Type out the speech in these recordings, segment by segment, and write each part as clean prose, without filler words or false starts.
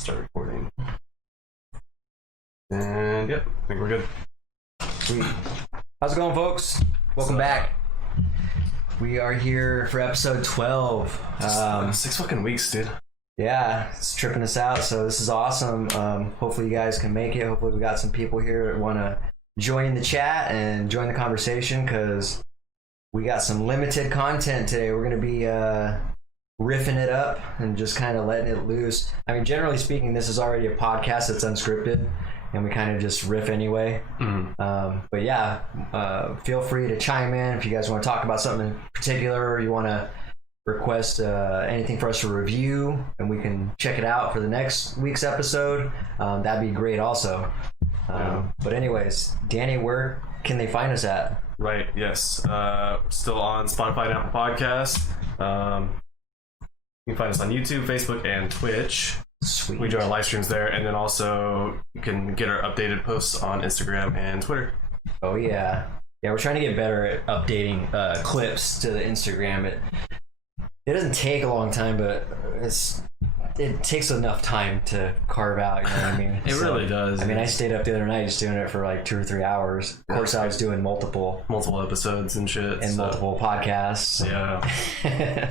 Start recording. And yep, I think we're good. Sweet. How's it going, folks? Welcome back. We are here for episode 12. 6 fucking weeks, dude. Yeah, it's tripping us out, so this is awesome. Hopefully you guys can make it. Hopefully we got some people here that want to join the chat and join the conversation, because we got some limited content today. We're going to be riffing it up and just kind of letting it loose. I mean, generally speaking, this is already a podcast that's unscripted, and we kind of just riff anyway. But yeah, feel free to chime in if you guys want to talk about something in particular, or you want to request anything for us to review, and we can check it out for the next week's episode. That'd be great also. But anyways, Danny, where can they find us at? Right, yes. Still on Spotify and Apple Podcasts. You can find us on YouTube, Facebook, and Twitch. Sweet. We do our live streams there, and then also you can get our updated posts on Instagram and Twitter. Oh yeah, we're trying to get better at updating clips to the Instagram. It doesn't take a long time, but it takes enough time to carve out, you know what I mean? It really does. I mean, I stayed up the other night just doing it for like 2 or 3 hours. Of course, I was doing multiple episodes and shit. And multiple podcasts. Yeah.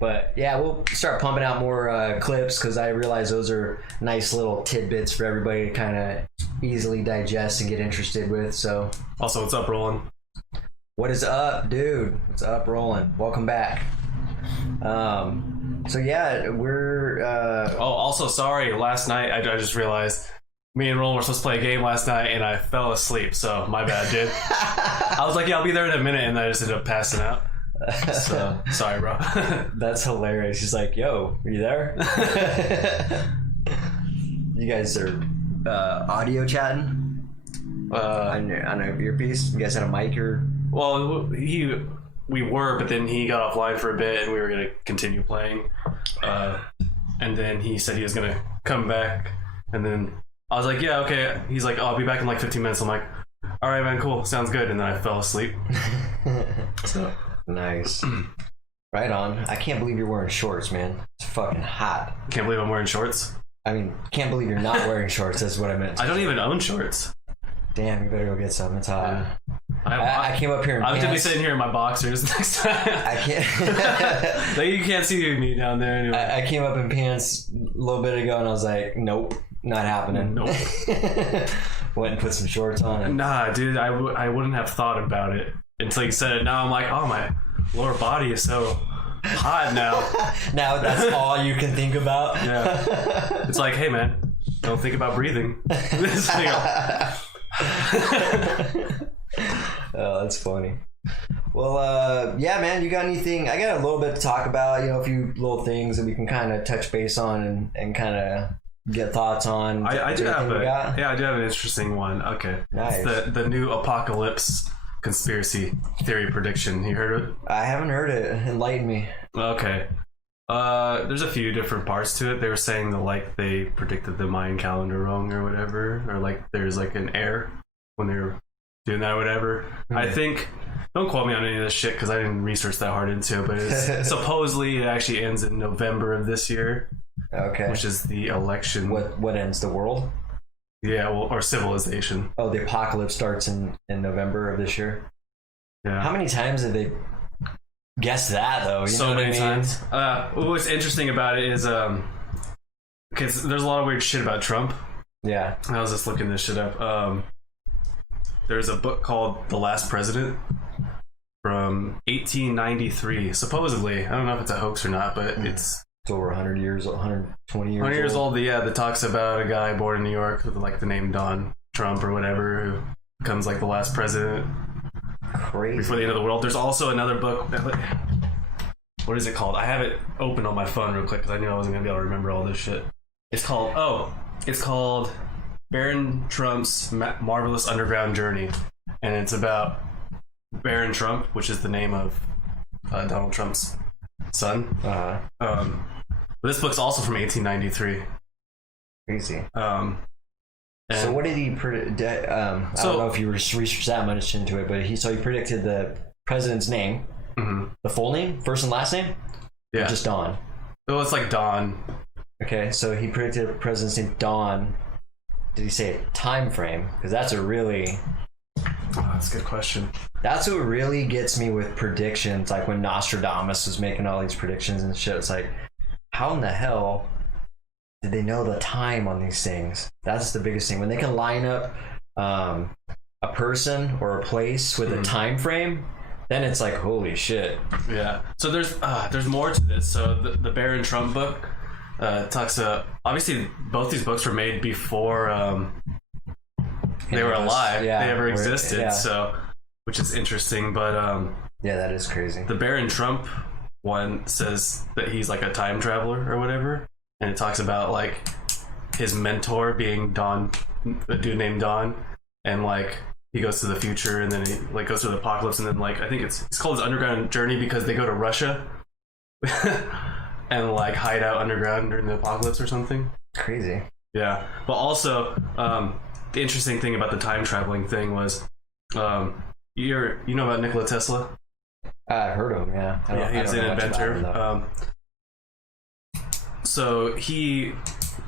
But yeah, we'll start pumping out more clips, because I realize those are nice little tidbits for everybody to kind of easily digest and get interested with. So also, what's up, Roland? What is up, dude? What's up, Roland? Welcome back. So yeah, we're also sorry, last night I just realized me and Roland were supposed to play a game last night, and I fell asleep, so my bad, dude. I was like, yeah, I'll be there in a minute, and I just ended up passing out. So sorry, bro. That's hilarious. He's like, yo, are you there? You guys are audio chatting on an earpiece? You guys had a mic or? Well, we were, but then he got offline for a bit, and we were gonna continue playing. And then he said he was gonna come back, and then I was like, yeah, okay. He's like, I'll be back in like 15 minutes. I'm like, all right, man, cool, sounds good. And then I fell asleep. So nice. Right on. I can't believe you're wearing shorts, man. It's fucking hot. Can't believe I'm wearing shorts. I mean, can't believe you're not wearing shorts. That's what I meant. I don't even own shorts. Damn, you better go get some. It's hot. Yeah. I came up here in I'm pants. gonna be sitting here in my boxers next time. I can't. Like, you can't see me down there anyway. I came up in pants a little bit ago, and I was like, nope, not happening. Nope. Went and put some shorts on. And nah, dude, I wouldn't have thought about it until you said it. Now I'm like, oh, my lower body is so hot now. Now that's all you can think about? Yeah. It's like, hey, man, don't think about breathing. Oh, that's funny. Well, yeah, man, you got anything? I got a little bit to talk about, a few little things that we can kind of touch base on and kind of get thoughts on. I do have an interesting one. Okay. Nice. The new apocalypse conspiracy theory prediction. You heard of it? I haven't heard it. Enlighten me. Okay. There's a few different parts to it. They were saying that they predicted the Mayan calendar wrong or whatever, or there's an error when they were doing that or whatever. I think, don't quote me on any of this shit because I didn't research that hard into it, but it's supposedly it actually ends in November of this year. Okay. Which is the election. What ends, the world? Yeah, well, or civilization. Oh, the apocalypse starts in November of this year. Yeah. How many times have they guessed that though? So many times. What's interesting about it is because there's a lot of weird shit about Trump. Yeah. I was just looking this shit up. There's a book called The Last President from 1893. Supposedly, I don't know if it's a hoax or not, but it's over 100 years, 120 years 100 years old. Yeah, that talks about a guy born in New York with the name Don Trump or whatever, who becomes the last president. Crazy. Before the end of the world. There's also another book. What is it called? I have it open on my phone real quick because I knew I wasn't gonna be able to remember all this shit. It's called Baron Trump's Marvelous Underground Journey, and it's about Baron Trump, which is the name of Donald Trump's son. But this book's also from 1893. Crazy. So what did he predict? I don't know if you researched that much into it, but he predicted the president's name, the full name, first and last name, yeah, or just Don. Well, it's Don. Okay, so he predicted a president's name Don. Did he say a time frame? Because that's a really... Oh, that's a good question. That's what really gets me with predictions. Like when Nostradamus was making all these predictions and shit, it's like, how in the hell did they know the time on these things? That's the biggest thing. When they can line up a person or a place with a time frame, then it's like, holy shit. Yeah. So there's more to this. So the Barron Trump book talks. Obviously, both these books were made before they were alive. Yeah, they ever existed. Yeah. So, which is interesting. But yeah, that is crazy. the Barron Trump one says that he's like a time traveler or whatever, and it talks about like his mentor being Don, a dude named Don, and like he goes to the future and then he like goes through the apocalypse, and then like I think it's called his underground journey because they go to Russia and like hide out underground during the apocalypse or something. Crazy. Yeah, but also the interesting thing about the time traveling thing was you know about Nikola Tesla? I heard of him, yeah. Yeah, he was an inventor. So he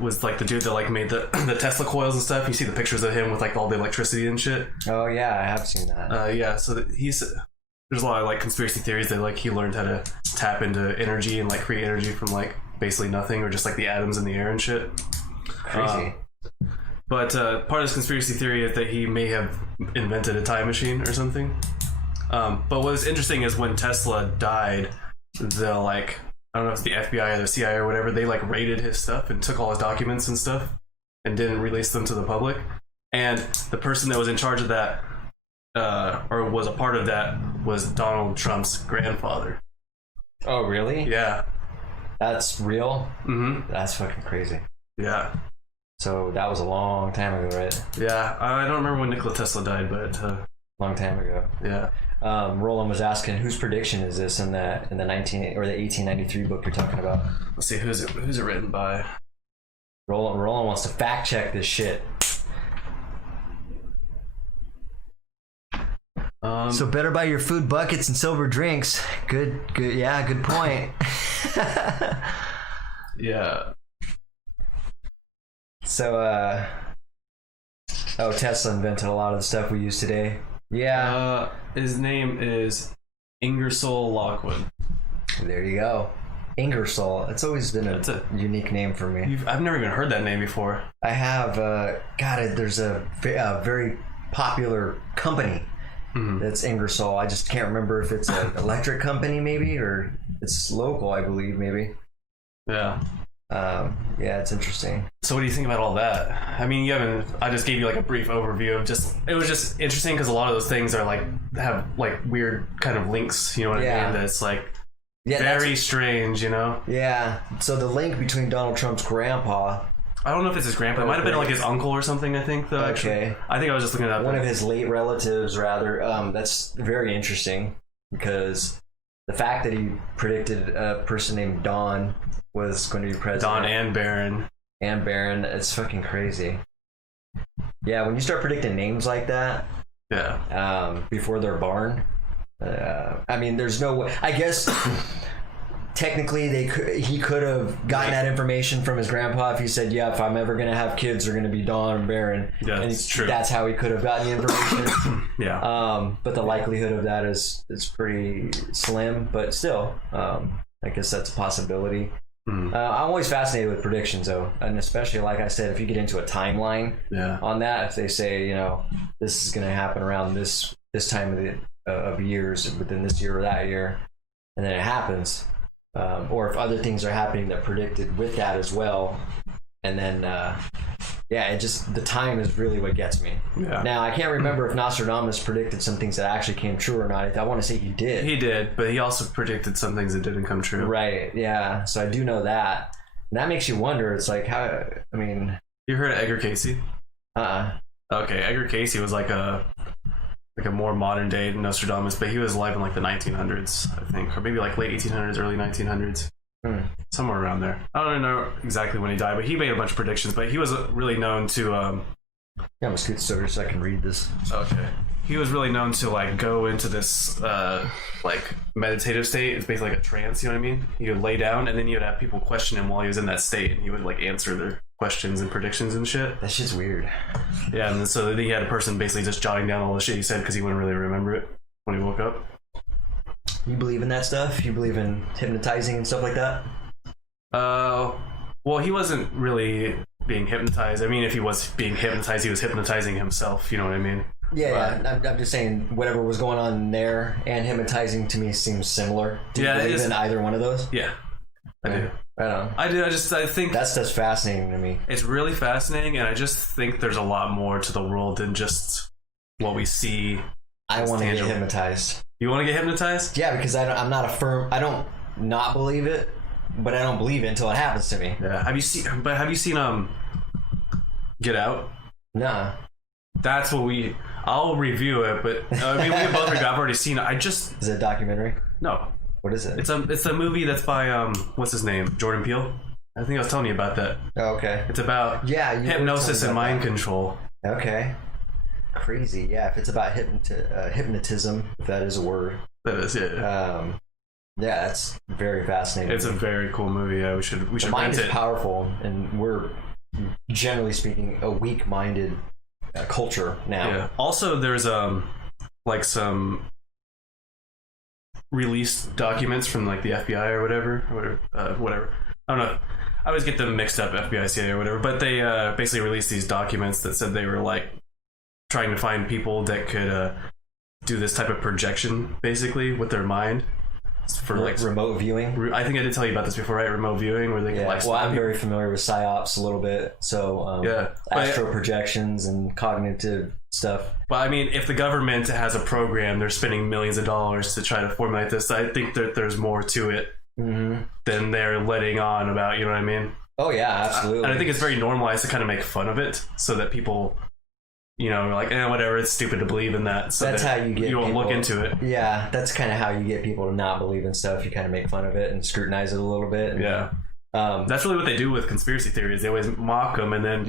was like the dude that like made the Tesla coils and stuff. You see the pictures of him with like all the electricity and shit. Oh yeah, I have seen that. Yeah, so there's a lot of like conspiracy theories that like he learned how to tap into energy and like create energy from like basically nothing, or just like the atoms in the air and shit. Crazy. But part of this conspiracy theory is that he may have invented a time machine or something. But what was interesting is when Tesla died, the like, I don't know if it's the FBI or the CIA or whatever, they like raided his stuff and took all his documents and stuff and didn't release them to the public. And the person that was in charge of that, or was a part of that, was Donald Trump's grandfather. Oh really? Yeah. That's real? Mm-hmm. That's fucking crazy. Yeah. So that was a long time ago, right? Yeah. I don't remember when Nikola Tesla died, but Long time ago. yeah. Roland was asking, whose prediction is this in the 1893 book you're talking about? Let's see, who's it written by? Roland wants to fact check this shit. So better buy your food buckets and silver drinks. Good. Yeah, good point. Yeah. So, Tesla invented a lot of the stuff we use today. Yeah. His name is Ingersoll Lockwood. There you go. Ingersoll. It's always been That's a unique name for me. I've never even heard that name before. I have, there's a very popular company that's Ingersoll. I just can't remember if it's an electric company maybe, or it's local, I believe, maybe. Yeah. Yeah, it's interesting. So what do you think about all that? I mean, I just gave you like a brief overview of it was just interesting because a lot of those things are like, have like weird kind of links, you know what I mean? That's like very strange, you know? Yeah. So the link between Donald Trump's grandpa, I don't know if it's his grandpa. It might have been like his uncle or something, I think, though. Actually. Okay. I think I was just looking at one of his late relatives, rather. That's very interesting because the fact that he predicted a person named Don was going to be president. Don and Barron. And Barron. It's fucking crazy. Yeah, when you start predicting names like that, before they're born, I mean, there's no way. I guess technically he could have gotten that information from his grandpa if he said, yeah, if I'm ever going to have kids, they're going to be Don and Barron. Yeah, and that's true. That's how he could have gotten the information. Yeah. But the likelihood of that is pretty slim, but still, I guess that's a possibility. I'm always fascinated with predictions, though, and especially, like I said, if you get into a timeline on that, if they say, you know, this is going to happen around this time of years, within this year or that year, and then it happens, or if other things are happening that predicted with that as well, and then the time is really what gets me. Yeah. Now I can't remember if Nostradamus predicted some things that actually came true or not. I want to say he did. He did, but he also predicted some things that didn't come true. Right. Yeah. So I do know that, and that makes you wonder. It's like how. I mean, you heard of Edgar Cayce? Okay, Edgar Cayce was like a more modern day Nostradamus, but he was alive in like the 1900s, I think, or maybe like late 1800s, early 1900s. Somewhere around there. I don't know exactly when he died, but he made a bunch of predictions. But he was really known to. I'm gonna scoot over so I can read this. Okay. he was really known to like go into this like meditative state. It's basically like a trance, you know what I mean? He would lay down and then you would have people question him while he was in that state, and he would like answer their questions and predictions and shit. That shit's weird. Yeah, and so then he had a person basically just jotting down all the shit he said because he wouldn't really remember it when he woke up. You believe in that stuff? You believe in hypnotizing and stuff like that? Well, he wasn't really being hypnotized. I mean, if he was being hypnotized, he was hypnotizing himself, you know what I mean? Yeah, I'm just saying whatever was going on there and hypnotizing to me seems similar. Do you believe in either one of those? Yeah, I do. Right on. I do. I think that's fascinating to me. It's really fascinating, and I just think there's a lot more to the world than just what we see. I want to get hypnotized. You want to get hypnotized? Yeah, because I'm not a firm. I don't not believe it, but I don't believe it until it happens to me. Yeah. Have you seen Get Out? Nah. That's what I'll review it, but I mean we can both review. I've already seen it. Is it a documentary? No. What is it? It's a movie that's by what's his name? Jordan Peele. I think I was telling you about that. Oh, okay. It's about hypnosis and mind control. Okay. Crazy. Yeah, if it's about hypnotism, if that is a word. That is, yeah. Yeah, that's very fascinating. It's a very cool movie. Yeah, we should the mind is powerful, and we're generally speaking a weak-minded culture now. Yeah. Also, there's like some released documents from like the FBI or whatever. I don't know. I always get them mixed up, FBI, CIA, or whatever. But they basically released these documents that said they were like trying to find people that could do this type of projection, basically, with their mind. For like remote viewing. I think I did tell you about this before, right? Remote viewing, where they can like. Well, I'm very familiar with psyops a little bit, so astral projections and cognitive stuff. But I mean, if the government has a program, they're spending millions of dollars to try to formulate this. I think that there's more to it than they're letting on about. You know what I mean? Oh yeah, absolutely. And I think it's very normalized to kind of make fun of it, so that people, you know, are like, whatever, it's stupid to believe in that. So that's how you get you won't people, look into it. Yeah, that's kind of how you get people to not believe in stuff. You kind of make fun of it and scrutinize it a little bit. And, yeah. That's really what they do with conspiracy theories. They always mock them, and then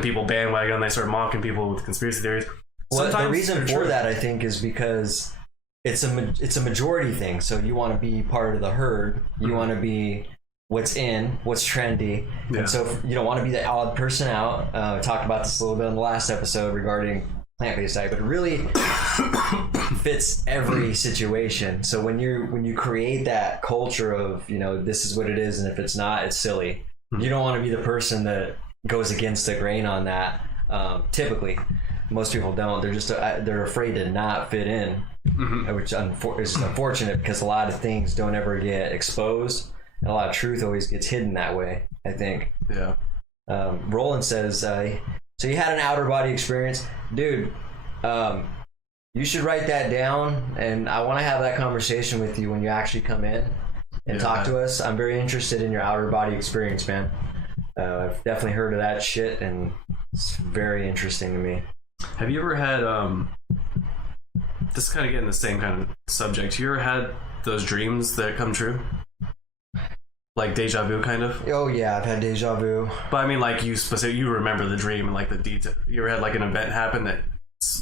people bandwagon and they start mocking people with conspiracy theories. Well, the reason for that, I think, is because it's a majority thing. So you want to be part of the herd. You want to be what's in, what's trendy. Yeah. And so you don't want to be the odd person out. I talked about this a little bit in the last episode regarding plant-based diet, but it really fits every situation. So when you create that culture of, you know, this is what it is, and if it's not, it's silly. You don't want to be the person that goes against the grain on that. Typically, most people don't. They're just they're afraid to not fit in, which is unfortunate because a lot of things don't ever get exposed. And a lot of truth always gets hidden that way, I think. Yeah. Roland says, so you had an outer body experience. Dude, you should write that down, and I want to have that conversation with you when you actually come in and talk to us. I'm very interested in your outer body experience, man. I've definitely heard of that shit, and it's very interesting to me. Have you ever had, this is kind of getting the same kind of subject. You ever had those dreams that come true? Like deja vu, kind of. Oh yeah, I've had deja vu. But I mean, like you remember the dream and like the detail. You ever had like an event happen that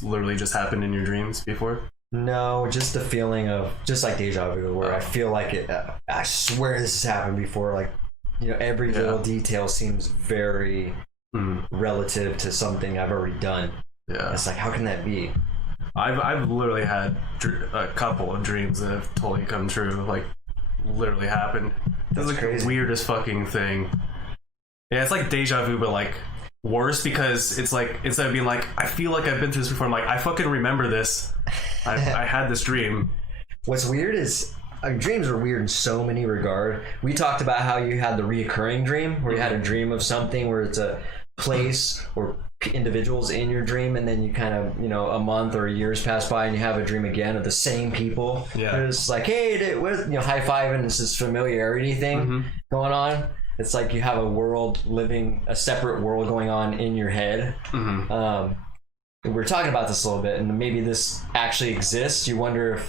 literally just happened in your dreams before? No, just the feeling of just like deja vu, where I feel like it. I swear this has happened before. Like, you know, every little detail seems very relative to something I've already done. Yeah, it's like, how can that be? I've literally had a couple of dreams that have totally come true. Like, literally happened. That's like crazy. The weirdest fucking thing. Yeah, it's like deja vu, but like worse, because it's like instead of being like, I feel like I've been through this before, I'm like, I fucking remember this. I had this dream. What's weird is dreams are weird in so many regards. We talked about how you had the reoccurring dream, where you had a dream of something where it's a place or individuals in your dream, and then you kind of, you know, a month or years pass by and you have a dream again of the same people. Yeah, it's like, hey, you know, high-fiving. It's this familiarity thing going on. It's like you have a separate world going on in your head. We're talking about this a little bit, and maybe this actually exists. I wonder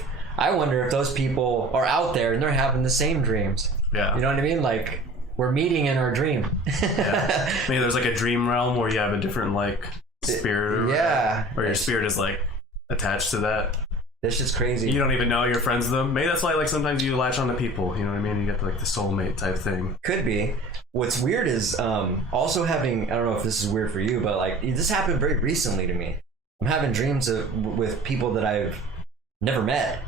if those people are out there and they're having the same dreams. Yeah, you know what I mean? Like, we're meeting in our dream. Yeah. Maybe there's like a dream realm where you have a different like spirit. Or your spirit is like attached to that. This shit's crazy. You don't even know you're friends with them. Maybe that's why like sometimes you latch on to people. You know what I mean? You get like the soulmate type thing. Could be. What's weird is also having, I don't know if this is weird for you, but like this happened very recently to me. I'm having dreams with people that I've never met.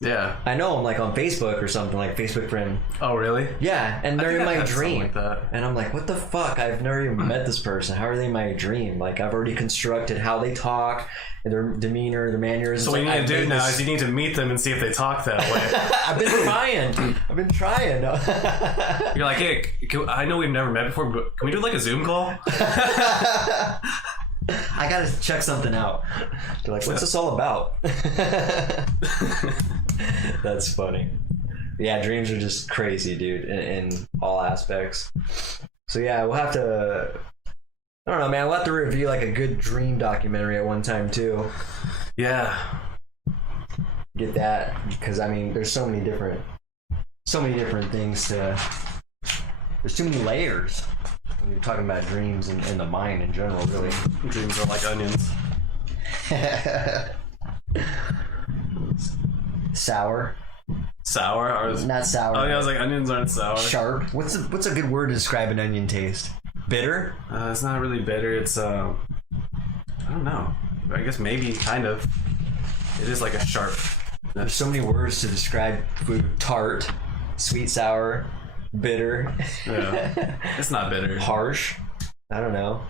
Yeah. I know them like on Facebook or something, like Facebook friend. Oh, really? Yeah, and they're in my dream. Like that. And I'm like, what the fuck? I've never even met this person. How are they in my dream? Like, I've already constructed how they talk, their demeanor, their mannerisms. So what you like, need to do now is you need to meet them and see if they talk that way. I've been trying. You're like, hey, I know we've never met before, but can we do like a Zoom call? I gotta check something out. They're like, what's this all about? That's funny. Yeah, dreams are just crazy, dude, in all aspects. So yeah, we'll have to, I don't know, man, we'll have to review like a good dream documentary at one time too. Yeah. Get that, because I mean, there's so many different things to, there's too many layers when you're talking about dreams and the mind in general, really. Dreams are like onions. Sour. Sour? Or Not sour. Oh yeah, I was like, onions aren't sour. Sharp. What's a good word to describe an onion taste? Bitter? It's not really bitter. It's I don't know. I guess maybe kind of. It is like a sharp. There's so many words to describe food. Tart, sweet, sour, bitter. Yeah. It's not bitter. Harsh. I don't know.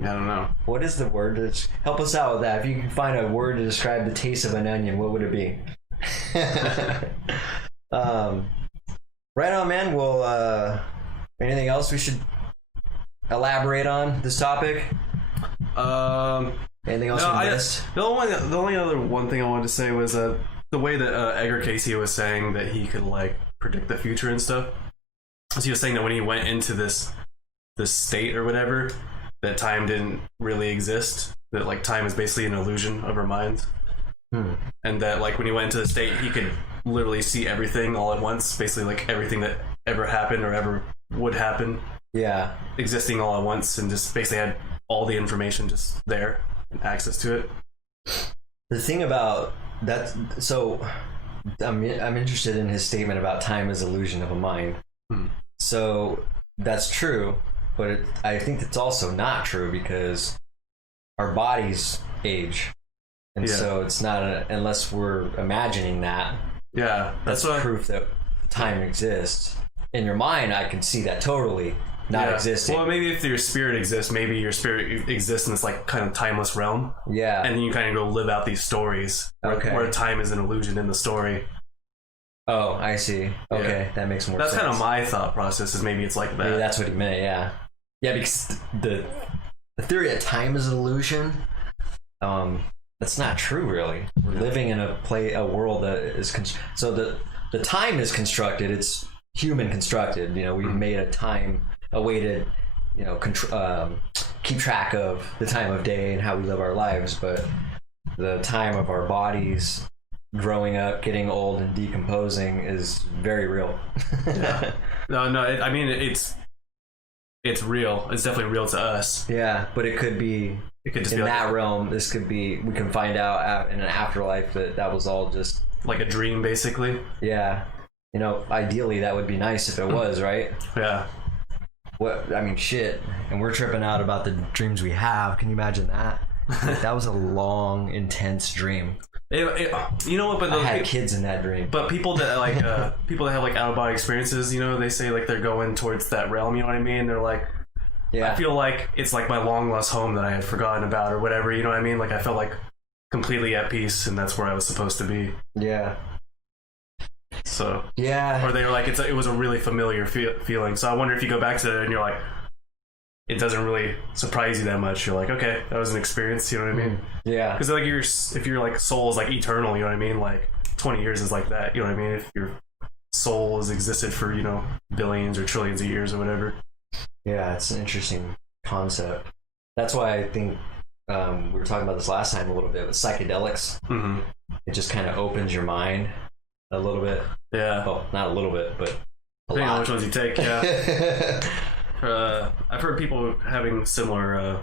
I don't know. What is the word to help us out with that? If you can find a word to describe the taste of an onion, what would it be? Right on, man. Well, anything else we should elaborate on this topic? Anything else we missed? The only other one thing I wanted to say was the way that Edgar Casey was saying that he could like predict the future and stuff. So he was saying that when he went into this state or whatever, that time didn't really exist. That like time is basically an illusion of our minds. And that like when he went into the state, he could literally see everything all at once, basically like everything that ever happened or ever would happen. Yeah. Existing all at once, and just basically had all the information just there and access to it. The thing about that, so I'm interested in his statement about time as illusion of a mind. So that's true, but I think it's also not true because our bodies age. And so it's not unless we're imagining that. Yeah, that's proof that time exists. In your mind, I can see that totally not existing. Well, maybe if your spirit exists, maybe your spirit exists in this like kind of timeless realm. Yeah. And then you kind of go live out these stories where time is an illusion in the story. Oh, I see. Okay, that makes more sense. That's kind of my thought process, is maybe it's like that. Maybe that's what he meant, yeah. Yeah, because the theory that time is an illusion, that's not true, really. We're living in a world that is so the time is constructed. It's human constructed. You know, we've made a way to, you know, keep track of the time of day and how we live our lives. But the time of our bodies growing up, getting old, and decomposing is very real. Yeah. No. I mean, it's real. It's definitely real to us. Yeah, but it could be. It could just in be that realm. This could be. We can find out in an afterlife that was all just like a dream, basically. Yeah, you know, ideally that would be nice if it was, right? Yeah. What I mean, shit, and we're tripping out about the dreams we have. Can you imagine that? That was a long, intense dream. You know what? But I had kids in that dream. But people that like people that have like out of body experiences, you know, they say like they're going towards that realm. You know what I mean? They're like. Yeah. I feel like it's like my long lost home that I had forgotten about or whatever, you know what I mean? Like I felt like completely at peace and that's where I was supposed to be. Yeah. So. Yeah. Or they were like, it was a really familiar feeling. So I wonder if you go back to it and you're like, it doesn't really surprise you that much. You're like, okay, that was an experience, you know what I mean? Yeah. Because like if your like soul is like eternal, you know what I mean? Like 20 years is like that, you know what I mean? If your soul has existed for, you know, billions or trillions of years or whatever. Yeah, it's an interesting concept. That's why I think we were talking about this last time a little bit with psychedelics. Mm-hmm. It just kind of opens your mind a little bit. Yeah. Well, not a little bit, but depending on which ones you take, yeah. I've heard people having similar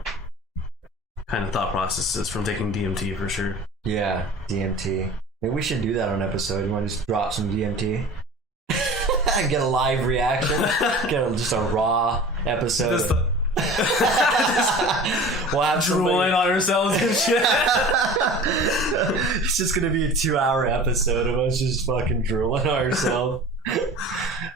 kind of thought processes from taking DMT for sure. Yeah, DMT. Maybe we should do that on an episode. You want to just drop some DMT? Get a live reaction. Just a raw episode. We'll have drooling on ourselves and shit. It's just gonna be a 2-hour episode of us just fucking drooling on ourselves.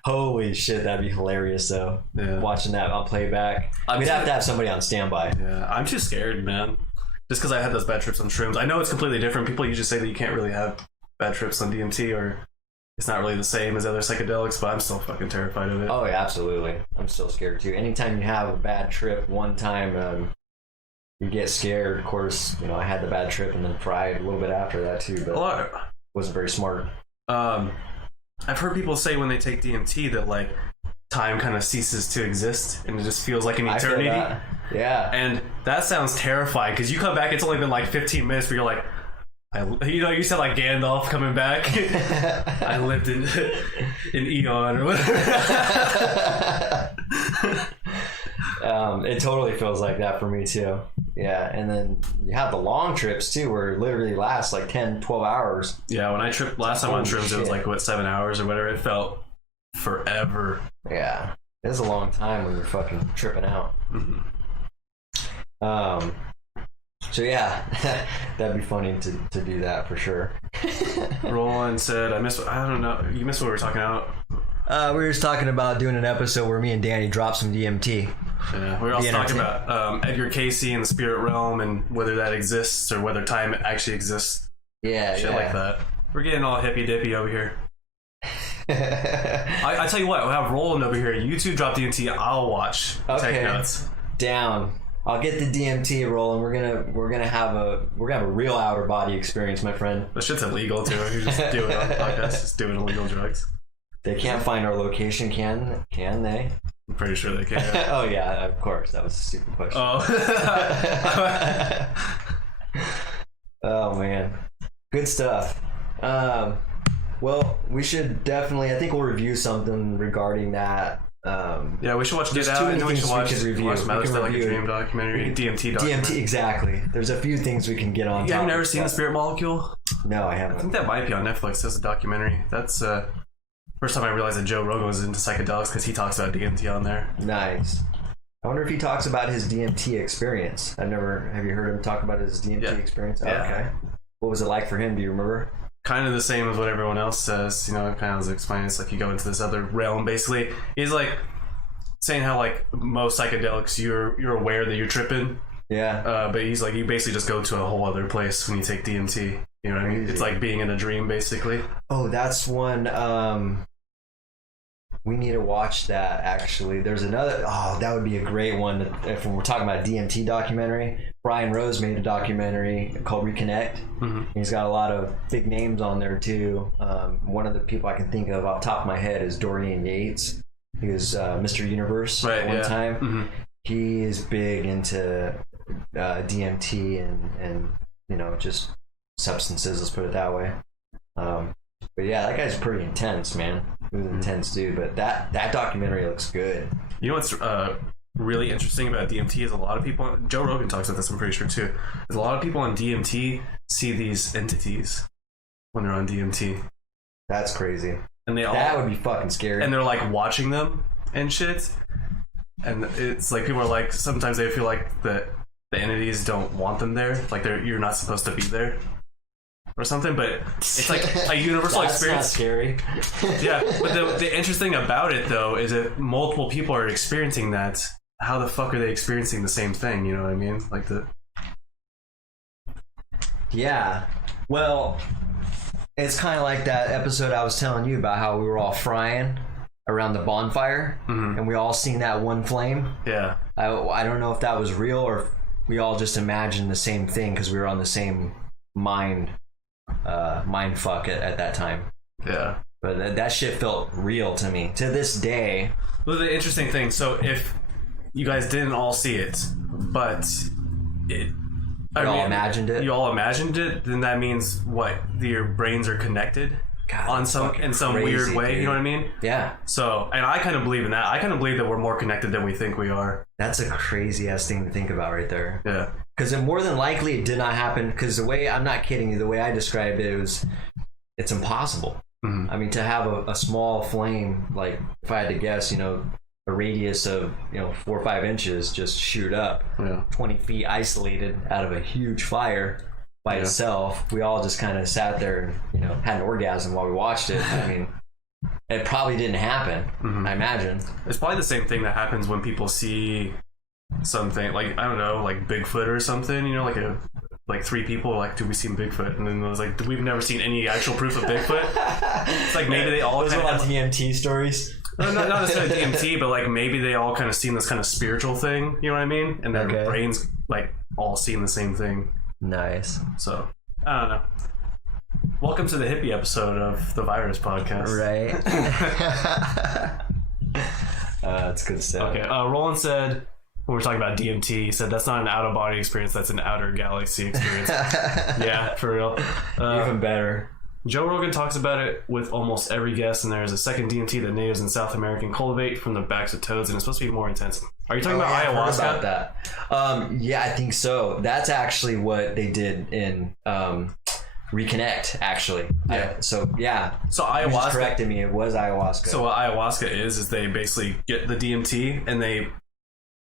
Holy shit, that'd be hilarious though. Yeah. Watching that on playback. We'd have to have somebody on standby. Yeah, I'm too scared, man. Just because I had those bad trips on shrooms. I know it's completely different. People usually say that you can't really have bad trips on DMT, or it's not really the same as other psychedelics, but I'm still fucking terrified of it. Oh yeah, absolutely. I'm still scared too. Anytime you have a bad trip one time, you get scared. Of course, I had the bad trip and then fried a little bit after that too, but wasn't very smart. I've heard people say when they take DMT that like time kind of ceases to exist and it just feels like an eternity. Yeah. And that sounds terrifying because you come back, it's only been like 15 minutes, but you're like, you said like Gandalf coming back. I lived in Eon or whatever. It totally feels like that for me too. Yeah, and then you have the long trips too where it literally lasts like 10-12 hours. Yeah, when I tripped last time on shrooms, it was like 7 hours or whatever. It felt forever. Yeah, it is a long time when you're fucking tripping out. Mm-hmm. So yeah, that'd be funny to do that for sure. Roland said, I don't know, you missed what we were talking about. We were just talking about doing an episode where me and Danny dropped some DMT. Yeah, we were also talking about Edgar Cayce and the spirit realm and whether that exists or whether time actually exists. Yeah, shit like that. We're getting all hippy dippy over here. I tell you what, we'll have Roland over here. You two drop DMT, I'll watch. Okay. Take notes. Down. I'll get the DMT rolling. We're gonna have a real outer body experience, my friend. That shit's illegal too. You just do it on the podcast. Just doing illegal drugs. They can't find our location, can they? I'm pretty sure they can. Oh yeah, of course. That was a stupid question. Oh. Oh man, good stuff. Well, we should definitely. I think we'll review something regarding that. Yeah, we should watch Get Out, and then we should watch some other stuff like a dream documentary, DMT documentary. DMT, exactly. There's a few things we can get on. You have never seen The Spirit Molecule? No, I haven't. I think that might be on Netflix as a documentary. That's first time I realized that Joe Rogan was into psychedelics because he talks about DMT on there. Nice. I wonder if he talks about his DMT experience. Have you heard him talk about his DMT experience? Oh, yeah. Okay. What was it like for him? Do you remember? Kind of the same as what everyone else says. Kind of as explaining, it's like you go into this other realm. Basically, he's like saying how like most psychedelics, you're aware that you're tripping. Yeah. But he's like, you basically just go to a whole other place when you take DMT. You know what I mean? It's like being in a dream, basically. Oh, that's one. We need to watch that, actually. There's another. Oh, that would be a great one if we're talking about a DMT documentary. Brian Rose made a documentary called Reconnect. Mm-hmm. He's got a lot of big names on there, too. One of the people I can think of off the top of my head is Dorian Yates. He was Mr. Universe at one time. Mm-hmm. He is big into DMT and just substances, let's put it that way. But yeah, that guy's pretty intense, man. He was an intense dude, but that documentary looks good. You know what's really interesting about DMT is a lot of people, Joe Rogan talks about this, I'm pretty sure too, is a lot of people on DMT see these entities when they're on DMT. That's crazy. And that would be fucking scary. And they're like watching them and shit. And it's like people are like, sometimes they feel like the entities don't want them there, like you're not supposed to be there or something, but it's like a universal experience. That's not scary. Yeah, but the interesting about it though is that multiple people are experiencing that. How the fuck are they experiencing the same thing? You know what I mean? Like Yeah. Well, it's kind of like that episode I was telling you about how we were all frying around the bonfire, and we all seen that one flame. Yeah. I don't know if that was real or if we all just imagined the same thing because we were on the same mind fuck at that time. Yeah. But that shit felt real to me to this day. Well, the interesting thing, so if you guys didn't all see it, but you all imagined it, then that means what? Your brains are connected. God, in some weird way, dude. You know what I mean? Yeah. So, and I kind of believe in that. I kind of believe that we're more connected than we think we are. That's a crazy ass thing to think about right there. Yeah. because more than likely it did not happen. Because the way, I'm not kidding you, the way I described it, it's impossible. Mhm. I mean, to have a small flame, like if I had to guess, a radius of 4 or 5 inches just shoot up Yeah. 20 feet isolated out of a huge fire by Yeah. itself. We all just kind of sat there and had an orgasm while we watched it. I mean, it probably didn't happen. Mhm. I imagine. It's probably the same thing that happens when people see something like, I don't know, like Bigfoot or something. Like 3 people are like, "Dude, we've seen Bigfoot," and then it was like, "We've never seen any actual proof of Bigfoot." It's like maybe they all Those kind are of all DMT stories. not necessarily DMT, but like maybe they all kind of seen this kind of spiritual thing. You know what I mean? And their Okay. brains like all seeing the same thing. Nice. So I don't know. Welcome to the hippie episode of the Virus Podcast. Right. That's good stuff. Okay. Roland said, when we were talking about DMT, he said that's not an out of body experience, that's an outer galaxy experience. Yeah, for real. Even better. Joe Rogan talks about it with almost every guest, and there's a second DMT that natives in South America cultivate from the backs of toads, and it's supposed to be more intense. Are you talking about I've heard ayahuasca? about that. Yeah, I think so. That's actually what they did in Reconnect, actually. Yeah. So So you just ayahuasca. corrected me. It was ayahuasca. So what ayahuasca is they basically get the DMT and they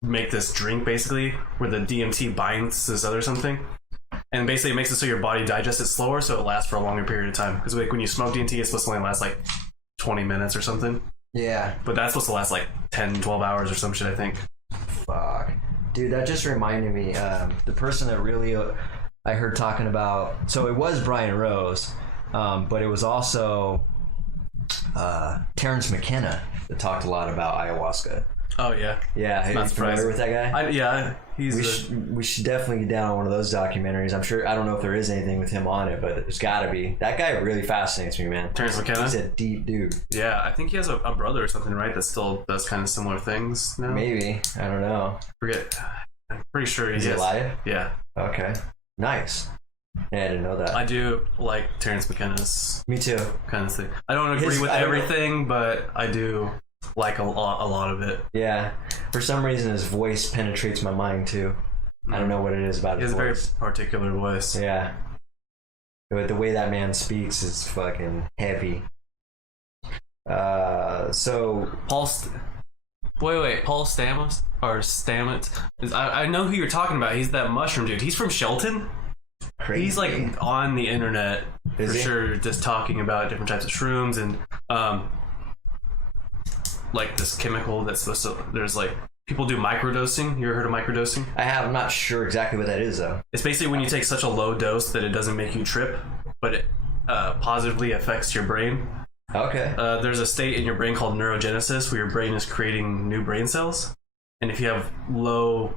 make this drink basically where the DMT binds to this other something, and basically it makes it so your body digests it slower, so it lasts for a longer period of time. Because like when you smoke DMT, it's supposed to only last like 20 minutes or something, yeah. but that's supposed to last like 10, 12 hours or some shit, I think. Fuck. Dude, that just reminded me, the person that really I heard talking about, so it was Brian Rose, but it was also Terrence McKenna that talked a lot about ayahuasca. Oh yeah, Yeah, are you familiar with that guy? he's. We should definitely get down on one of those documentaries. I'm sure, I don't know if there is anything with him on it, but there's gotta be. That guy really fascinates me, man. Terrence McKenna? He's a deep dude. Yeah, I think he has a brother or something, right? That still does kind of similar things now. Maybe. I don't know. Forget. I'm pretty sure he Is it live? Yeah. Okay. Nice. Yeah, I didn't know that. I do like Terrence McKenna's Me too. kind of thing. I don't agree with I don't know. everything, but I do like a lot of it. Yeah. For some reason, his voice penetrates my mind too. I don't know what it is about He his has a very voice. particular voice. Yeah. But the way that man speaks is fucking heavy. So Paul Stamets or Stamets. I know who you're talking about. He's that mushroom dude. He's from Shelton. crazy. He's like on the internet Is for he? sure, just talking about different types of shrooms and like this chemical that's supposed to. There's like people do microdosing. You ever heard of microdosing? I have. I'm not sure exactly what that is though. It's basically when you take such a low dose that it doesn't make you trip, but it positively affects your brain. Okay. There's a state in your brain called neurogenesis where your brain is creating new brain cells, and if you have low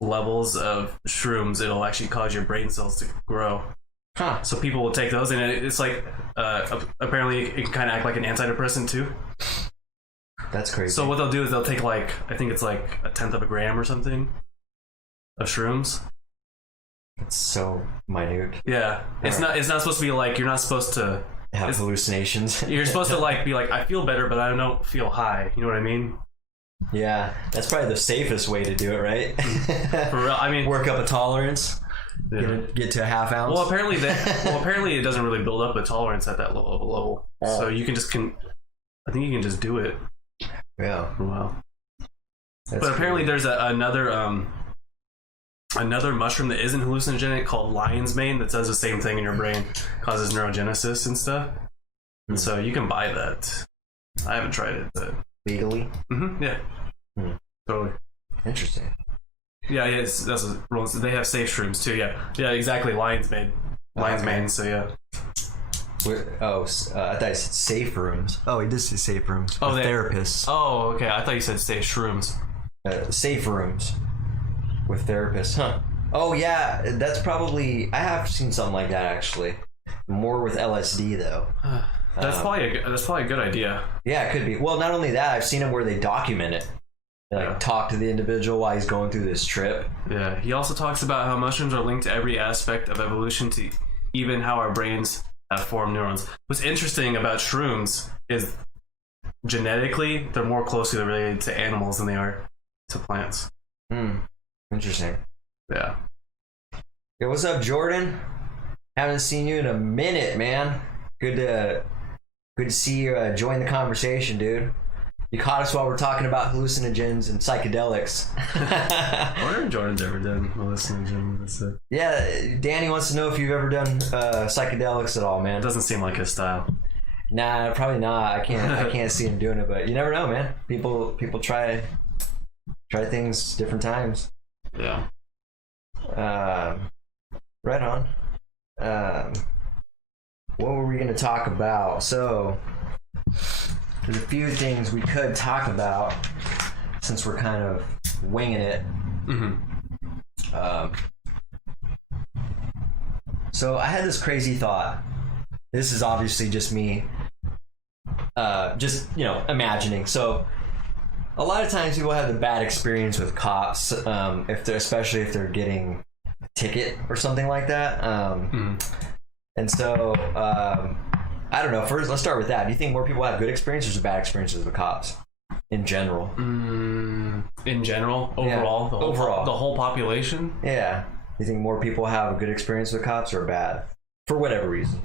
levels of shrooms, it'll actually cause your brain cells to grow. Huh. So people will take those, and it's like apparently it can kind of act like an antidepressant too. That's crazy. So what they'll do is they'll take like, I think it's like 1/10 of a gram or something of shrooms. It's so minute. Yeah, it's not supposed to be like, you're not supposed to. Have hallucinations. You're supposed to like be like, I feel better, but I don't feel high. You know what I mean? Yeah, that's probably the safest way to do it, right? For real. I mean, Work up a tolerance. yeah. Get to a half ounce. Well, apparently it doesn't really build up a tolerance at that level. Oh. So you can I think you can just do it Yeah. for a while. That's But apparently cool. there's another mushroom that isn't hallucinogenic called lion's mane that does the same thing in your brain, causes neurogenesis and stuff. And so you can buy that. I haven't tried it, but legally. yeah, Hmm. totally. Interesting. Yeah, they have safe shrooms too. Yeah, exactly. Lion's mane. So yeah. I thought you said safe rooms. Oh, he did say safe rooms. Oh, With they- therapists. Oh, okay. I thought you said safe shrooms. Safe rooms with therapists. Huh. Oh yeah, that's probably. I have seen something like that actually. More with LSD though. That's probably a good idea. Yeah, it could be. Well, not only that, I've seen them where they document it. They like talk to the individual while he's going through this trip. Yeah. He also talks about how mushrooms are linked to every aspect of evolution, to even how our brains have formed neurons. What's interesting about shrooms is genetically they're more closely related to animals than they are to plants. Hmm. Interesting. Yeah. Yo, what's up, Jordan? Haven't seen you in a minute, man. Good to see you join the conversation, dude. You caught us while we're talking about hallucinogens and psychedelics. I wonder if Jordan's ever done hallucinogens. Yeah, Danny wants to know if you've ever done psychedelics at all, man. It doesn't seem like his style. Nah, probably not. I can't see him doing it, but you never know, man. People try things different times. Yeah. Right on. What were we going to talk about? So, there's a few things we could talk about since we're kind of winging it. Mm-hmm. So I had this crazy thought. This is obviously just me, imagining. So a lot of times people have the bad experience with cops, especially if they're getting a ticket or something like that. And so, I don't know. First, let's start with that. Do you think more people have good experiences or bad experiences with cops in general? In general, overall, yeah. The whole population. Yeah. Do you think more people have a good experience with cops or bad, for whatever reason?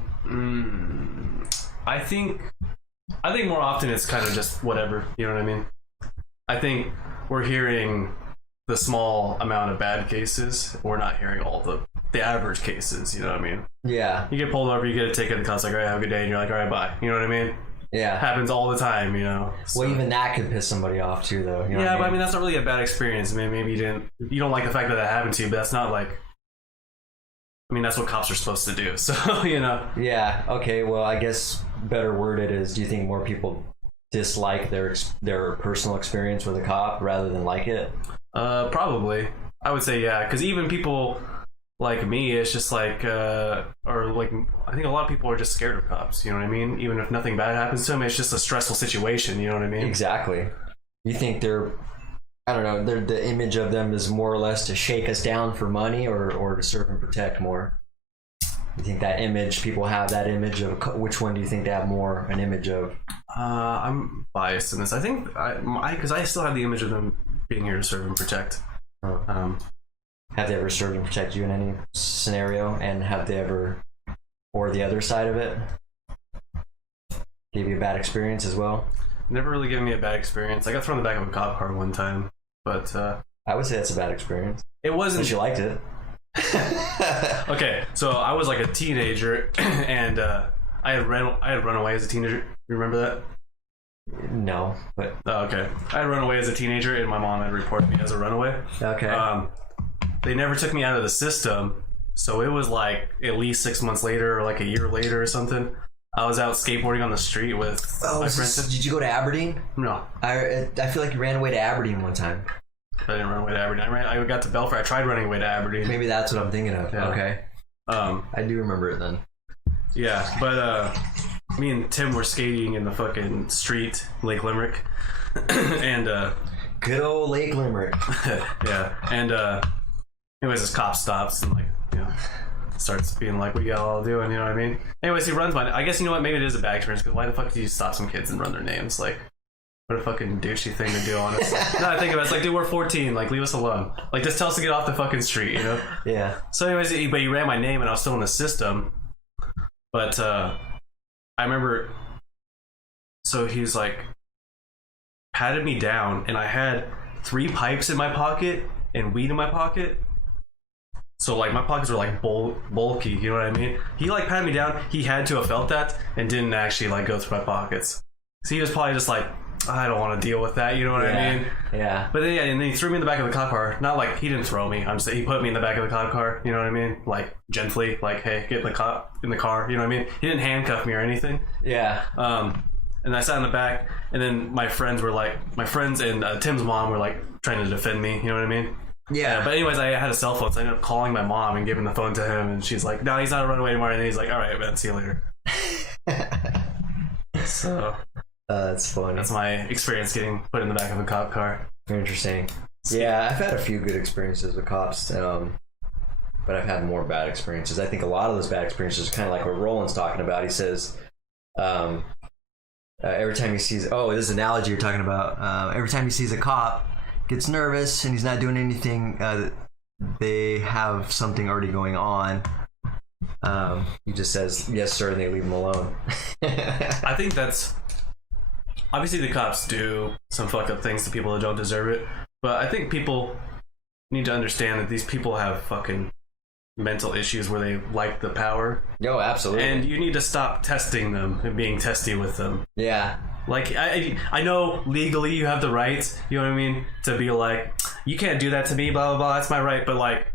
I think more often it's kind of just whatever. You know what I mean? I think we're hearing the small amount of bad cases. We're not hearing all the average cases. You know what I mean? Yeah. You get pulled over, you get a ticket, the cop's like, all right, have a good day, and you're like, all right, bye. You know what I mean? Yeah. Happens all the time, you know? So. Well, even that could piss somebody off too, though. You know yeah, but I mean, that's not really a bad experience. I mean, maybe you don't like the fact that happened to you, but that's not like, I mean, that's what cops are supposed to do. So, you know? Yeah. Okay. Well, I guess better worded is, do you think more people dislike their personal experience with a cop rather than like it? Probably. I would say, yeah. Because even people like me, it's just like, I think a lot of people are just scared of cops. You know what I mean? Even if nothing bad happens to them, it's just a stressful situation. You know what I mean? Exactly. You think the image of them is more or less to shake us down for money or to serve and protect more? You think that image, people have that image of, which one do you think they have more an image of? I'm biased in this. I think because I still have the image of them being here to serve and protect. Oh. Have they ever served and protected you in any scenario? And have they ever, or the other side of it, gave you a bad experience as well? Never really given me a bad experience. I got thrown in the back of a cop car one time, but I would say that's a bad experience. It wasn't. But you liked it. Okay, so I was like a teenager, and I had run away as a teenager. You remember that? No, but okay. I had run away as a teenager, and my mom had reported me as a runaway. Okay. They never took me out of the system, so it was like at least 6 months later, or like a year later, or something. I was out skateboarding on the street with my friends. Did you go to Aberdeen? No. I feel like you ran away to Aberdeen one time. I didn't run away to Aberdeen. I got to Belfast. I tried running away to Aberdeen. Maybe that's what I'm thinking of. Yeah. Okay. I do remember it then. Yeah, but me and Tim were skating in the fucking street, Lake Limerick, and good old Lake Limerick. Yeah, and anyways, this cop stops and starts being like, "What you all doing?" You know what I mean? Anyways, he runs by. I guess you know what? Maybe it is a bad experience because why the fuck do you stop some kids and run their names? Like, what a fucking douchey thing to do, honestly. No, I think about it, it's like, dude, we're 14. Like, leave us alone. Like, just tell us to get off the fucking street, you know? Yeah. So, anyways, but he ran my name and I was still in the system. But I remember. So he was like, patted me down, and I had 3 pipes in my pocket and weed in my pocket. So like my pockets were like bulky, you know what I mean? He like patted me down. He had to have felt that and didn't actually like go through my pockets. So he was probably just like, I don't want to deal with that, you know what I mean? Yeah. But then, and then he threw me in the back of the cop car. Not like he didn't throw me. I'm just he put me in the back of the cop car, you know what I mean? Like gently, like, hey, get the cop in the car, you know what I mean? He didn't handcuff me or anything. Yeah. And I sat in the back, and then my friends and Tim's mom were like trying to defend me, you know what I mean? Yeah. But anyways, I had a cell phone, so I ended up calling my mom and giving the phone to him, and she's like, no, he's not a runaway anymore. And then he's like, all right, man, see you later. So that's funny. That's my experience getting put in the back of a cop car. Very interesting. Yeah, I've had a few good experiences with cops, but I've had more bad experiences. I think a lot of those bad experiences are kind of like what Roland's talking about. He says, every time he sees, this is an analogy you're talking about. Every time he sees a cop, gets nervous and he's not doing anything they have something already going on. He just says, yes, sir, and they leave him alone. I think that's... Obviously, the cops do some fucked up things to people that don't deserve it, but I think people need to understand that these people have fucking mental issues where they like the power. Yo, absolutely. And you need to stop testing them and being testy with them. Yeah. Like, I know legally you have the right, you know what I mean, to be like, you can't do that to me, blah, blah, blah, that's my right, but like,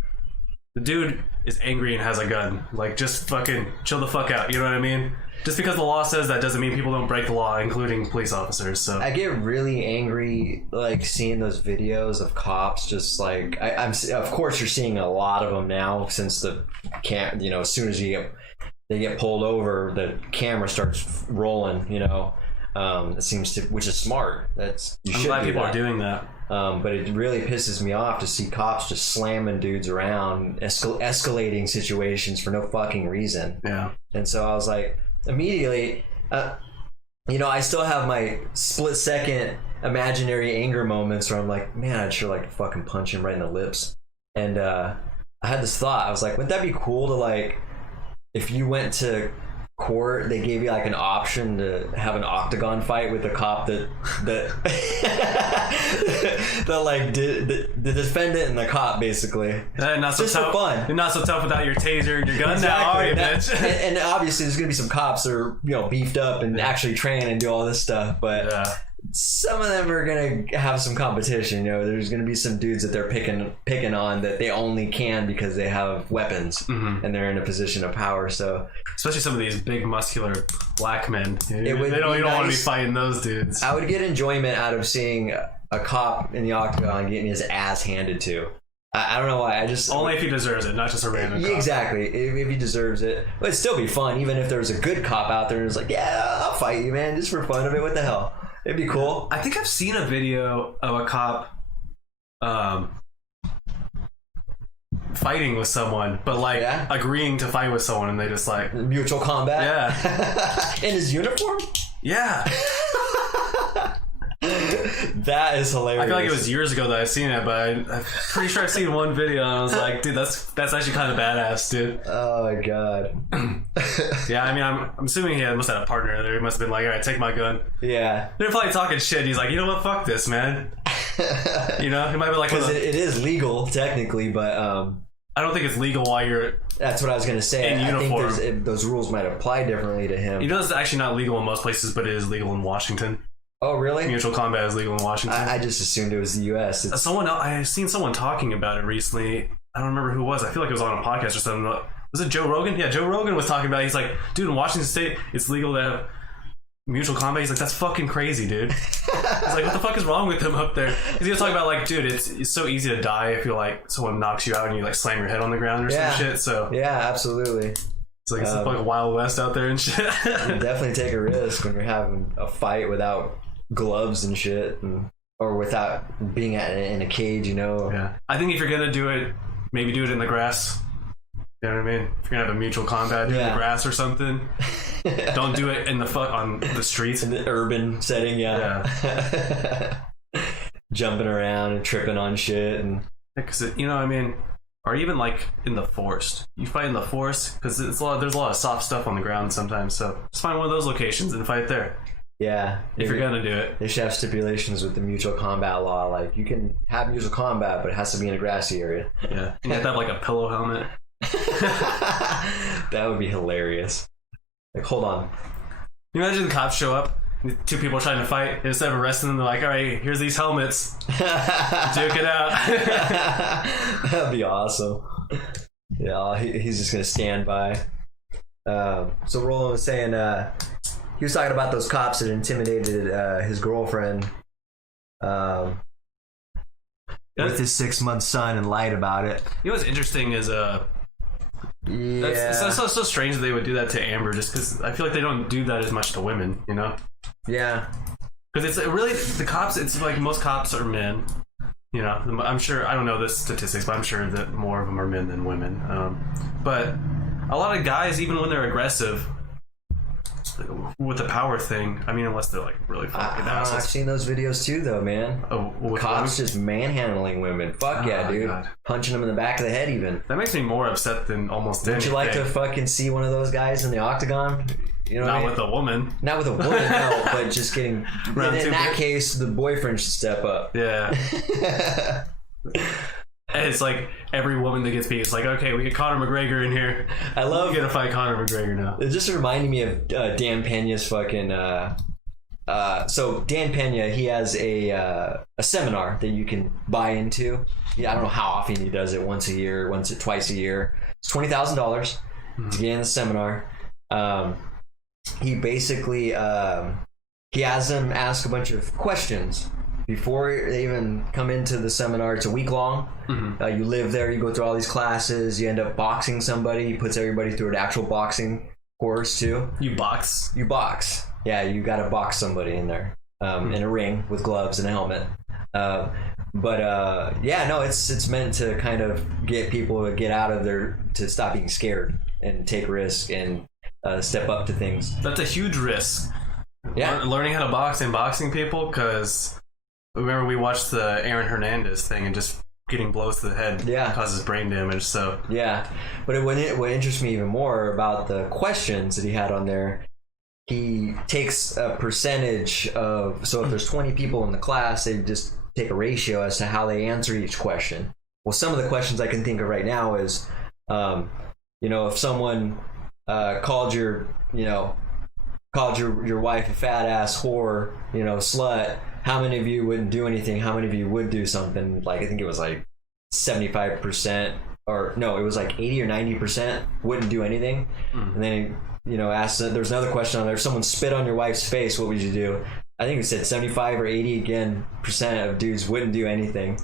the dude is angry and has a gun. Like, just fucking chill the fuck out, you know what I mean? Just because the law says that doesn't mean people don't break the law, including police officers, so. I get really angry, like, seeing those videos of cops just, like, I'm of course you're seeing a lot of them now since the as soon as they get pulled over, the camera starts rolling, you know. It seems to, which is smart. I'm glad people are doing that. But it really pisses me off to see cops just slamming dudes around, escalating situations for no fucking reason. Yeah. And so I was like, immediately, I still have my split second imaginary anger moments where I'm like, man, I'd sure like to fucking punch him right in the lips. And I had this thought. I was like, wouldn't that be cool to, like, if you went to court, they gave you like an option to have an octagon fight with a cop that like the defendant and the cop, basically. Not so just tough, for fun. You're not so tough without your taser and your gun Exactly. now, are you, bitch? And obviously there's gonna be some cops that are beefed up and actually train and do all this stuff, but Yeah. some of them are gonna have some competition. There's gonna be some dudes that they're picking on that they only can because they have weapons and they're in a position of power. So especially some of these big muscular black men, you would don't be want to be nice. fighting those dudes. I would get enjoyment out of seeing a cop in the octagon getting his ass handed to. I don't know why. I just Only if he deserves it, not just a random cop. Exactly. If he deserves it, but it'd still be fun. Even if there was a good cop out there and was like, yeah, I'll fight you, man, just for fun of it. What the hell? It'd be cool. I think I've seen a video of a cop fighting with someone, but like agreeing to fight with someone, and they just like Mutual combat. Yeah. In his uniform. Yeah. That is hilarious. I feel like it was years ago that I've seen it, but I'm pretty sure I've seen one video and I was like, dude, that's actually kind of badass, dude. Oh my god. Yeah, I mean, I'm assuming he must have had a partner there. He must have been like, all right, take my gun. Yeah. They're probably talking shit. He's like, you know what? Fuck this, man. He might be like, because it is legal technically, but I don't think it's legal while you're. That's what I was gonna say. In uniform. I think those rules might apply differently to him. It's actually not legal in most places, but it is legal in Washington. Oh, really? Mutual combat is legal in Washington. I just assumed it was the U.S. I've seen someone talking about it recently. I don't remember who it was. I feel like it was on a podcast or something. Was it Joe Rogan? Yeah, Joe Rogan was talking about it. He's like, dude, in Washington State, it's legal to have mutual combat. He's like, that's fucking crazy, dude. He's like, what the fuck is wrong with them up there? Because he was talking about, like, dude, it's so easy to die if you like someone knocks you out and you like slam your head on the ground or some shit. So yeah, absolutely. It's like it's like Wild West out there and shit. You definitely take a risk when you're having a fight without gloves and shit, or without being in a cage, Yeah, I think if you're gonna do it, maybe do it in the grass. You know what I mean? If you're gonna have a mutual combat, do it in the grass or something. Don't do it in on the streets. In the urban setting, Yeah. Jumping around and tripping on shit and because or even like in the forest. You fight in the forest because there's a lot of soft stuff on the ground sometimes. So just find one of those locations and fight there. Yeah. If you're gonna do it. They should have stipulations with the mutual combat law. Like, you can have mutual combat, but it has to be in a grassy area. Yeah. You have to have like a pillow helmet. That would be hilarious. Like, hold on. You imagine the cops show up, two people trying to fight, instead of arresting them, they're like, all right, here's these helmets. Duke it out. That'd be awesome. Yeah, he's just gonna stand by. So Roland was saying, he was talking about those cops that intimidated his girlfriend with his 6-month son and lied about it. You know what's interesting is it's so strange that they would do that to Amber, just because I feel like they don't do that as much to women, Yeah. Because it's really the cops. It's like most cops are men. I'm sure, I don't know the statistics, but I'm sure that more of them are men than women. But a lot of guys, even when they're aggressive, with the power thing. I mean, unless they're like really fucking I've assholes. seen those videos too, though, man. Oh, with Cops women? just manhandling women. Fuck yeah, Oh, dude. God. Punching them in the back of the head, even. That makes me more upset than almost Would anything. you like to fucking see one of those guys in the octagon? You know what I Not mean? with a woman. Not with a woman, no, but just getting. Round in two, that bitch. case, the boyfriend should step up. Yeah. And it's like every woman that gets beat, it's like, okay, we get Conor McGregor in here. I love. We're gonna fight Conor McGregor now. It just reminded me of Dan Pena's fucking. So Dan Pena, he has a seminar that you can buy into. Yeah, I don't know how often he does it. Once a year, twice a year. It's $20,000 to get in the seminar. He basically he has them ask a bunch of questions before they even come into the seminar. It's a week long. You live there, you go through all these classes, you end up boxing somebody. He puts everybody through an actual boxing course too. You box. You box. Yeah, you got to box somebody in there in a ring with gloves and a helmet. Yeah, no, it's meant to kind of get people to get out of to stop being scared and take risks and step up to things. That's a huge risk. Yeah. Learning how to box and boxing people, because remember we watched the Aaron Hernandez thing and just getting blows to the head causes brain damage. So Yeah, but what interests me even more about the questions that he had on there, he takes a percentage of, so if there's 20 people in the class, they just take a ratio as to how they answer each question. Well, some of the questions I can think of right now is, if someone called your wife a fat ass whore, slut, how many of you wouldn't do anything? How many of you would do something? Like, I think it was like 75%, or no, it was like 80 or 90% wouldn't do anything. And then asked, there's another question on there. If someone spit on your wife's face, what would you do? I think it said 75 or 80 percent of dudes wouldn't do anything.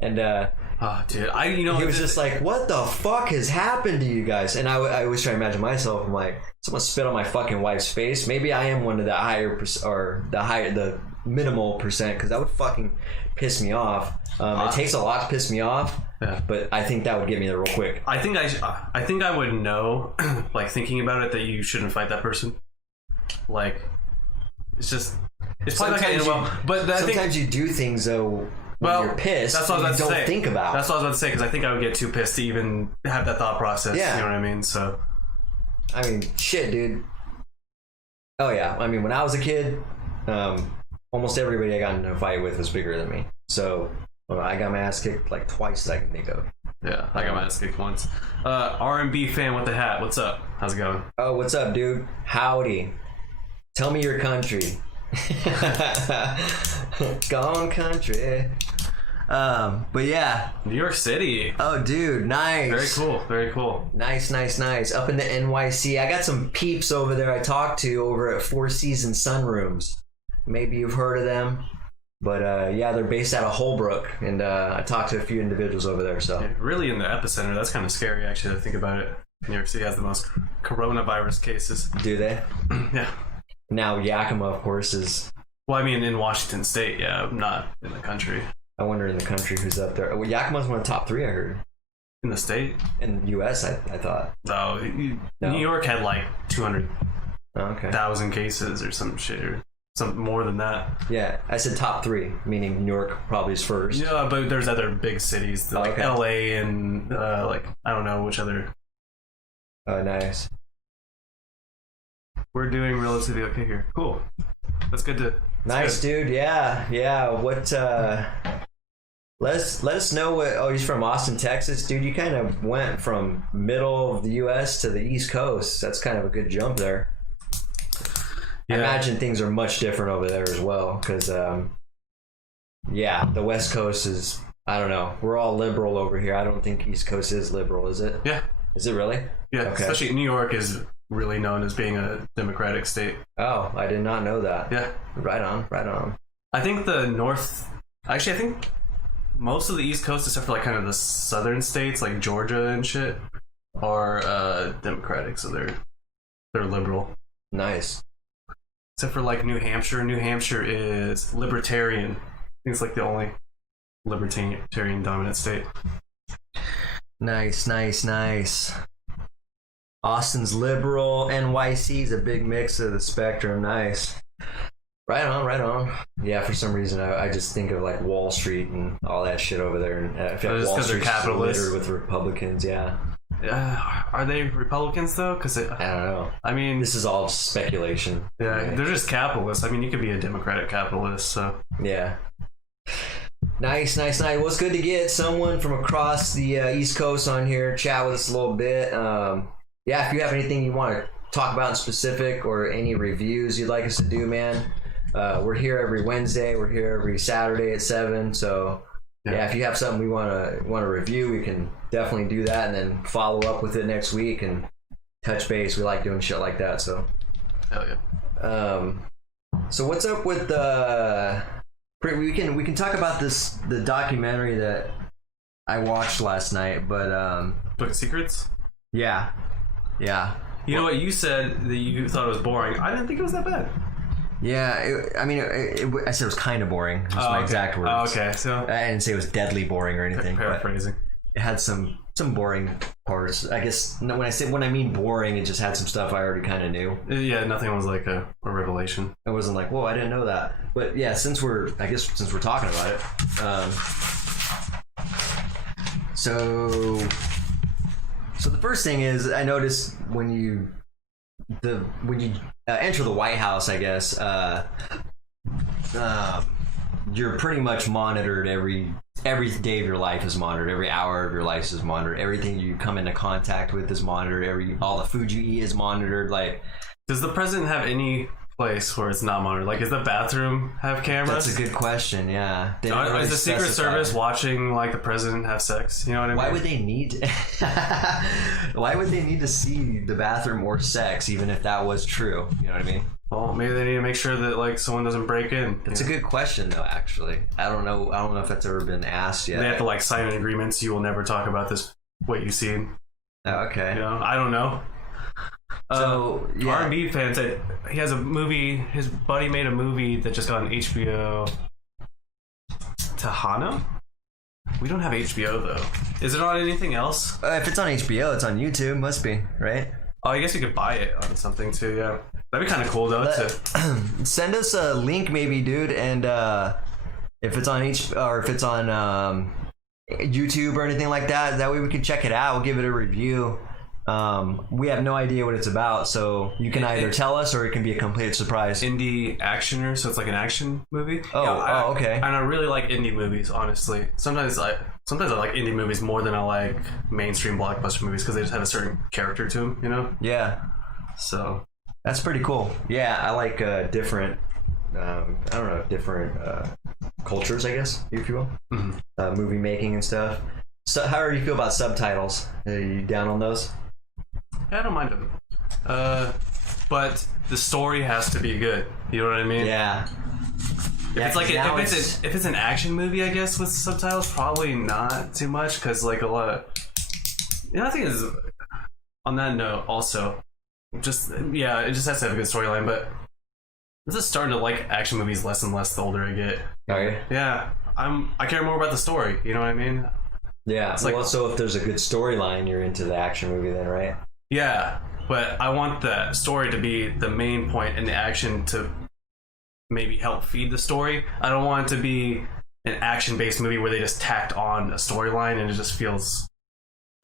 And oh, dude, he was just like, what the fuck has happened to you guys? And I always try to imagine myself. I'm like, someone spit on my fucking wife's face. Maybe I am one of the the minimal percent, because that would fucking piss me off. It takes a lot to piss me off, but I think that would get me there real quick. I think I would know, like thinking about it, that you shouldn't fight that person. Like, it's probably not gonna end well. But I think Sometimes you do things though when you're pissed. That's what I was you about to don't say. think about. That's what I was about to say, because I think I would get too pissed to even have that thought process. Yeah. You know what I mean? So, I mean, shit, dude. Oh yeah. I mean, when I was a kid, almost everybody I got into a fight with was bigger than me. So I got my ass kicked like twice that I can think of. yeah, I got my ass kicked once. R&B fan with the hat. What's up? How's it going? Oh, what's up, dude? Howdy. Tell me your country. Gone country. But yeah. New York City. Oh, dude, nice. Very cool. Very cool. Nice. Up in the NYC. I got some peeps over there I talked to over at Four Seasons Sunrooms. Maybe you've heard of them. But yeah, they're based out of Holbrook, and I talked to a few individuals over there. So Yeah, really in the epicenter. That's kind of scary, actually, to think about it. New York City has the most coronavirus cases. do they? Yeah. Now Yakima, of course, is. Well, I mean, in Washington State, yeah, not in the country. I wonder in the country who's up there. Well, Yakima's one of the top 3, I heard. In the state? In the U.S., I thought. No, No. New York had like 200,000 Oh, okay. cases or some shit, or something more than that. Yeah, I said top 3, meaning New York probably is first. Yeah, but there's other big cities like Okay. LA and like I don't know which other. Oh, nice. We're doing relatively okay here. Cool. That's good to. Nice, good. dude. Yeah. What? Let us know what. Oh, he's from Austin, Texas, dude. You kind of went from middle of the U.S. to the East Coast. That's kind of a good jump there. Yeah. I imagine things are much different over there as well, because yeah, the West Coast is. I don't know. We're all liberal over here. I don't think East Coast is liberal, is it? Yeah. Is it really? Yeah. Okay. Especially New York is really known as being a democratic state. Oh, I did not know that. Yeah. Right on. I think the North. Actually, I think most of the East Coast, except for like kind of the southern states like Georgia and shit, are democratic. So they're liberal. Nice. Except for like New Hampshire. New Hampshire is libertarian. I think it's like the only libertarian dominant state. Nice. Austin's liberal. NYC's a big mix of the spectrum. Nice. Right on, right on. Yeah, for some reason I just think of like Wall Street and all that shit over there, and I feel like Just Wall 'cause they're Street's capitalists. littered with Republicans. Yeah, Are they Republicans though? Because I don't know. I mean, This is all just speculation. yeah, they're just capitalists. I mean, you could be a Democratic capitalist. So Yeah. Nice. Well, it's good to get someone from across the East Coast on here, chat with us a little bit. Yeah, if you have anything you want to talk about in specific or any reviews you'd like us to do, man, we're here every Wednesday. We're here every Saturday at 7. So yeah, if you have something we want to review, we can definitely do that, and then follow up with it next week and touch base. We like doing shit like that. So hell yeah. So what's up with we can talk about the documentary that I watched last night, but Book of Secrets. yeah. You know what you said that you thought it was boring. I didn't think it was that bad. Yeah, I said it was kind of boring. That's my okay. exact words. Oh, okay, so I didn't say it was deadly boring or anything. But paraphrasing. it had some boring parts. I guess when I mean boring, it just had some stuff I already kind of knew. Yeah, nothing was like a revelation. It wasn't like, whoa, I didn't know that. But yeah, since we're talking about it, so the first thing is I noticed when you enter the White House, I guess you're pretty much monitored every day of your life is monitored. Every hour of your life is monitored. Everything you come into contact with is monitored. All the food you eat is monitored. Like, does the president have any place where it's not monitored? Like, does the bathroom have cameras? that's a good question. Yeah. They don't really Is the Secret specify. Service watching like the president have sex? You know what I mean? Why would they need? Why would they need to see the bathroom or sex, even if that was true? You know what I mean? Well, maybe they need to make sure that like someone doesn't break in. It's a good question, though. Actually, I don't know if that's ever been asked yet. They have to like sign an agreement so you will never talk about this. What you see. Oh, okay. You know, I don't know. So yeah. R&B fans, he has a movie. His buddy made a movie that just got on HBO. Tahana? We don't have HBO though. Is it on anything else? If it's on HBO, it's on YouTube. Must be, right? Oh, I guess you could buy it on something too. Yeah, that'd be kind of cool though. Send us a link, maybe, dude. And if it's on YouTube or anything like that, that way we can check it out. We'll give it a review. We have no idea what it's about, so you can either tell us or it can be a complete surprise. Indie actioner, so it's like an action movie. Okay. And I really like indie movies, honestly. Sometimes I like indie movies more than I like mainstream blockbuster movies because they just have a certain character to them, you know? Yeah, So that's pretty cool. Yeah, I like different cultures, I guess, if you will. Mm-hmm. Movie making and stuff. So how do you feel about subtitles? Are you down on those? yeah, I don't mind them. But the story has to be good. You know what I mean? Yeah. If it's an action movie, I guess with subtitles, probably not too much because like a lot of. You know, I think is on that note also, it just has to have a good storyline. But I'm just starting to like action movies less and less the older I get. Okay. Yeah, I care more about the story. You know what I mean? Yeah. It's like- Well, so if there's a good storyline, you're into the action movie then, right? Yeah, but I want the story to be the main point and the action to maybe help feed the story. I don't want it to be an action-based movie where they just tacked on a storyline and it just feels,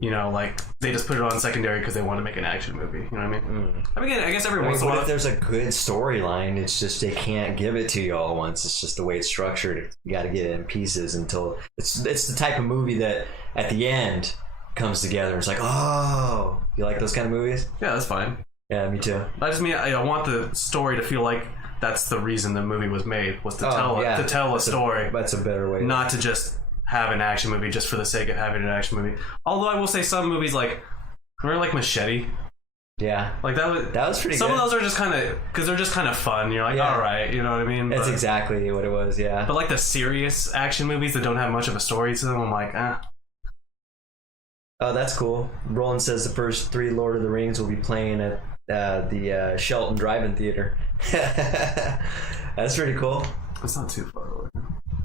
you know, like they just put it on secondary because they want to make an action movie. You know what I mean? I mean, I guess every once in a What while. if there's a good storyline? It's just they can't give it to you all at once. It's just the way it's structured. You got to get it in pieces until it's the type of movie that at the end comes together. It's like, oh, you like those kind of movies? Yeah, that's fine. Yeah, me too. I want the story to feel like that's the reason the movie was made, was to tell a story. That's a better way. Not to just have an action movie just for the sake of having an action movie. Although I will say some movies like Machete, Yeah, like that was pretty some good. of those are just kind of because they're just kind of fun. You're like, Yeah. all right, you know what I mean? That's exactly what it was. Yeah. But like the serious action movies that don't have much of a story to them, I'm like, Oh, that's cool. Roland says the first 3 Lord of the Rings will be playing at the Shelton Drive-In Theater. That's pretty cool. it's not too far away.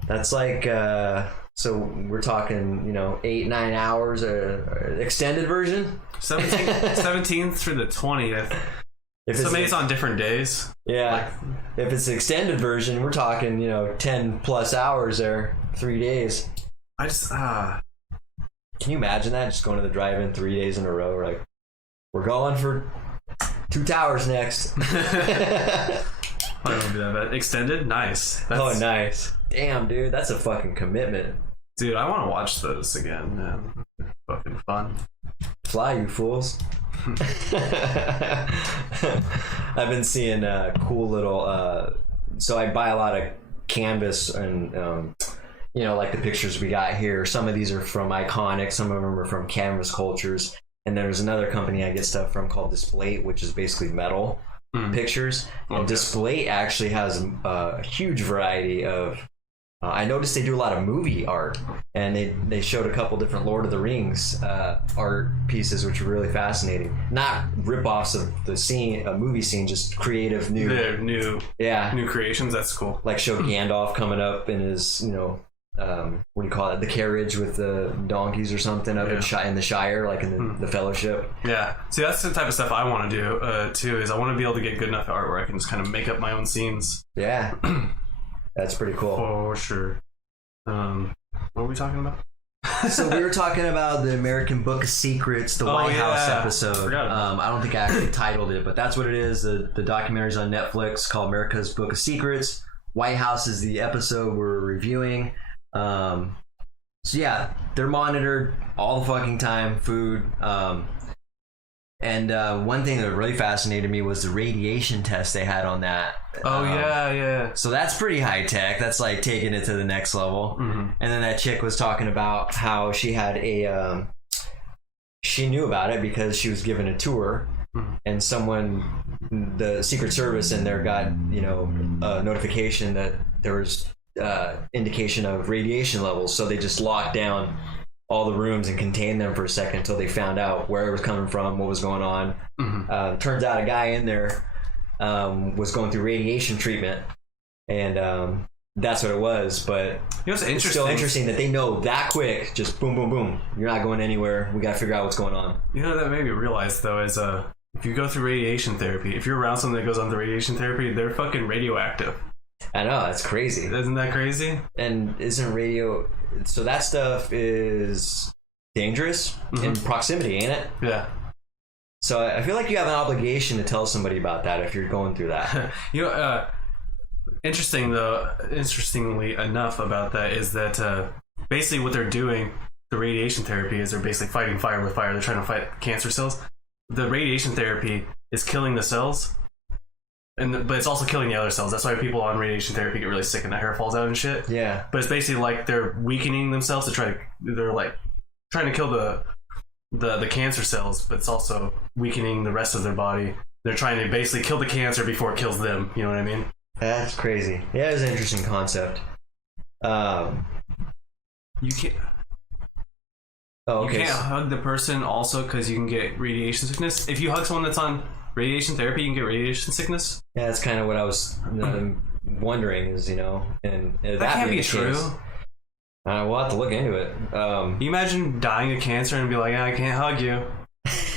That's like So we're talking, 8-9 hours, extended version. 17th through the 20th. So maybe it's on different days. Yeah. If it's the extended version, we're talking, 10 plus hours there, 3 days. I just Can you imagine that? Just going to the drive-in 3 days in a row, like, we're going for 2 towers next. I don't do that bad. Extended? Nice. Oh, nice. Damn, dude, that's a fucking commitment. Dude, I want to watch those again, man. Fucking fun. Fly, you fools. I've been seeing cool little so I buy a lot of canvas and like the pictures we got here. Some of these are from Iconic, some of them are from Canvas Cultures, and there's another company I get stuff from called Displate, which is basically metal pictures. And Displate actually has a huge variety of I noticed they do a lot of movie art, and they showed a couple different Lord of the Rings art pieces, which were really fascinating. Not rip-offs of the scene, a movie scene, just creative new creations. That's cool. Like show Gandalf coming up in his, what do you call it? The carriage with the donkeys or something up in the Shire, like in the Fellowship. Yeah. See, that's the type of stuff I want to do too. Is I want to be able to get good enough art where I can just kind of make up my own scenes. Yeah. That's pretty cool. For sure. What were we talking about? So we were talking about the American Book of Secrets, the White House episode. I don't think I actually titled it, but that's what it is. The documentary's on Netflix called America's Book of Secrets. White House is the episode we're reviewing. So yeah, they're monitored all the fucking time, food. And one thing that really fascinated me was the radiation test they had on that. Yeah. So that's pretty high tech. That's like taking it to the next level. Mm-hmm. And then that chick was talking about how she had she knew about it because she was given a tour, and the Secret Service in there got, a notification that there was indication of radiation levels. So they just locked down all the rooms and contained them for a second until they found out where it was coming from, what was going on. Mm-hmm. Turns out a guy in there was going through radiation treatment, and that's what it was. But it's still interesting that they know that quick, just boom, boom, boom. You're not going anywhere. We got to figure out what's going on. That made me realize, though, is if you go through radiation therapy, if you're around someone that goes on the radiation therapy, they're fucking radioactive. I know, that's crazy. Isn't that crazy? And so that stuff is dangerous in proximity, ain't it? Yeah. So I feel like you have an obligation to tell somebody about that if you're going through that. Interestingly enough about that is that basically what they're doing, the radiation therapy, is they're basically fighting fire with fire. They're trying to fight cancer cells. The radiation therapy is killing the cells, but it's also killing the other cells. That's why people on radiation therapy get really sick and their hair falls out and shit. Yeah. But it's basically like they're weakening themselves they're like trying to kill the cancer cells, but it's also weakening the rest of their body. They're trying to basically kill the cancer before it kills them. You know what I mean? That's crazy. Yeah, it's an interesting concept. You can't. Oh, okay. You can't hug the person also because you can get radiation sickness. If you hug someone that's on radiation therapy, you can get radiation sickness. Yeah, that's kind of what I was wondering. Is and that can't be true. We'll have to look into it. You imagine dying of cancer and be like, I can't hug you.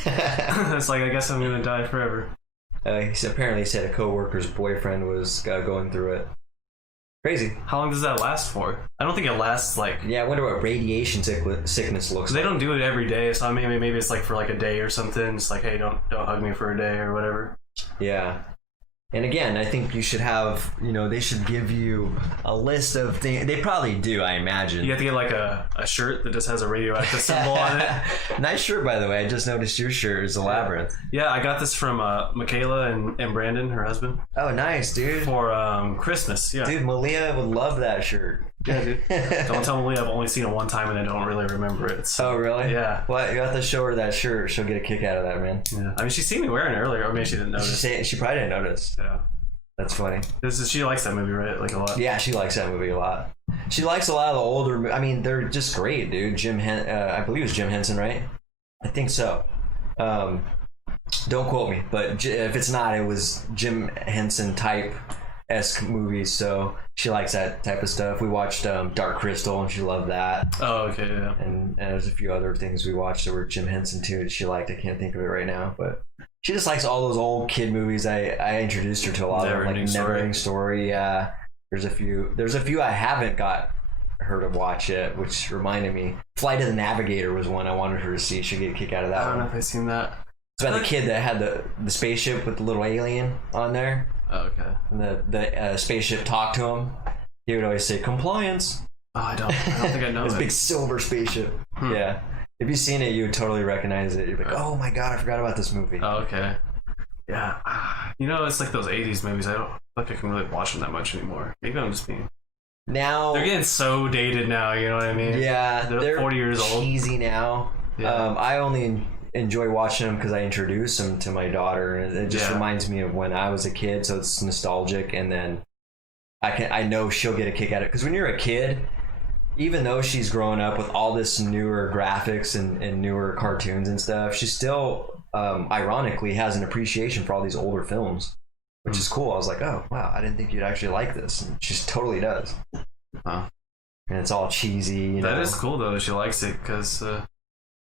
It's like, I guess I'm gonna die forever. He said a coworker's boyfriend was going through it. Crazy. How long does that last for? I don't think it lasts like... Yeah, I wonder what radiation sickness looks like. They don't do it every day, so maybe it's like for like a day or something. It's like, hey, don't hug me for a day or whatever. Yeah. And again, I think you should have, they should give you a list of things. They probably do, I imagine. You have to get like a shirt that just has a radioactive symbol on it. Nice shirt, by the way. I just noticed your shirt is a labyrinth. Yeah, I got this from Michaela and Brandon, her husband. Oh, nice, dude. For Christmas, yeah. Dude, Malia would love that shirt. Yeah, dude. Don't tell Malia I've only seen it one time and I don't really remember it. So. Oh, really? Yeah. Well, you have to show her that shirt. She'll get a kick out of that, man. Yeah. I mean, she's seen me wearing it earlier, or maybe she didn't notice. She probably didn't notice. Yeah. That's funny. She likes that movie, right? Like a lot. Yeah, she likes that movie a lot. She likes a lot of the older. I mean, they're just great, dude. I believe it's Jim Henson, right? I think so. Don't quote me, but if it's not, it was Jim Henson type esque movies, so she likes that type of stuff. We watched Dark Crystal, and she loved that. Oh, okay, yeah. And there's a few other things we watched that were Jim Henson too that she liked. I can't think of it right now, but she just likes all those old kid movies. I introduced her to a lot of them, like Never Ending Story. Yeah, there's a few I haven't got her to watch it, which reminded me. Flight of the Navigator was one I wanted her to see. She'd get a kick out of that. I don't know if I've seen that. It's about the kid that had the spaceship with the little alien on there. Oh, okay. And the spaceship talked to him. He would always say compliance. Oh, I don't think I know. This it. big silver spaceship. Yeah. If you've seen it, you would totally recognize it. You're like, oh my god, I forgot about this movie. Oh, okay. Yeah. You know, it's like those 80s movies. I don't feel like I can really watch them that much anymore. Maybe I'm just being... Now... They're getting so dated now, you know what I mean? Yeah. They're 40 years old. Cheesy now. Yeah. I only enjoy watching them because I introduced them to my daughter, and it just reminds me of when I was a kid, so it's nostalgic, and then I know she'll get a kick at it. Because when you're a kid... Even though she's grown up with all this newer graphics and newer cartoons and stuff, she still, ironically, has an appreciation for all these older films, which is cool. I was like, oh, wow, I didn't think you'd actually like this. And she totally does. Huh. And it's all cheesy. You know? That is cool, though, that she likes it, because...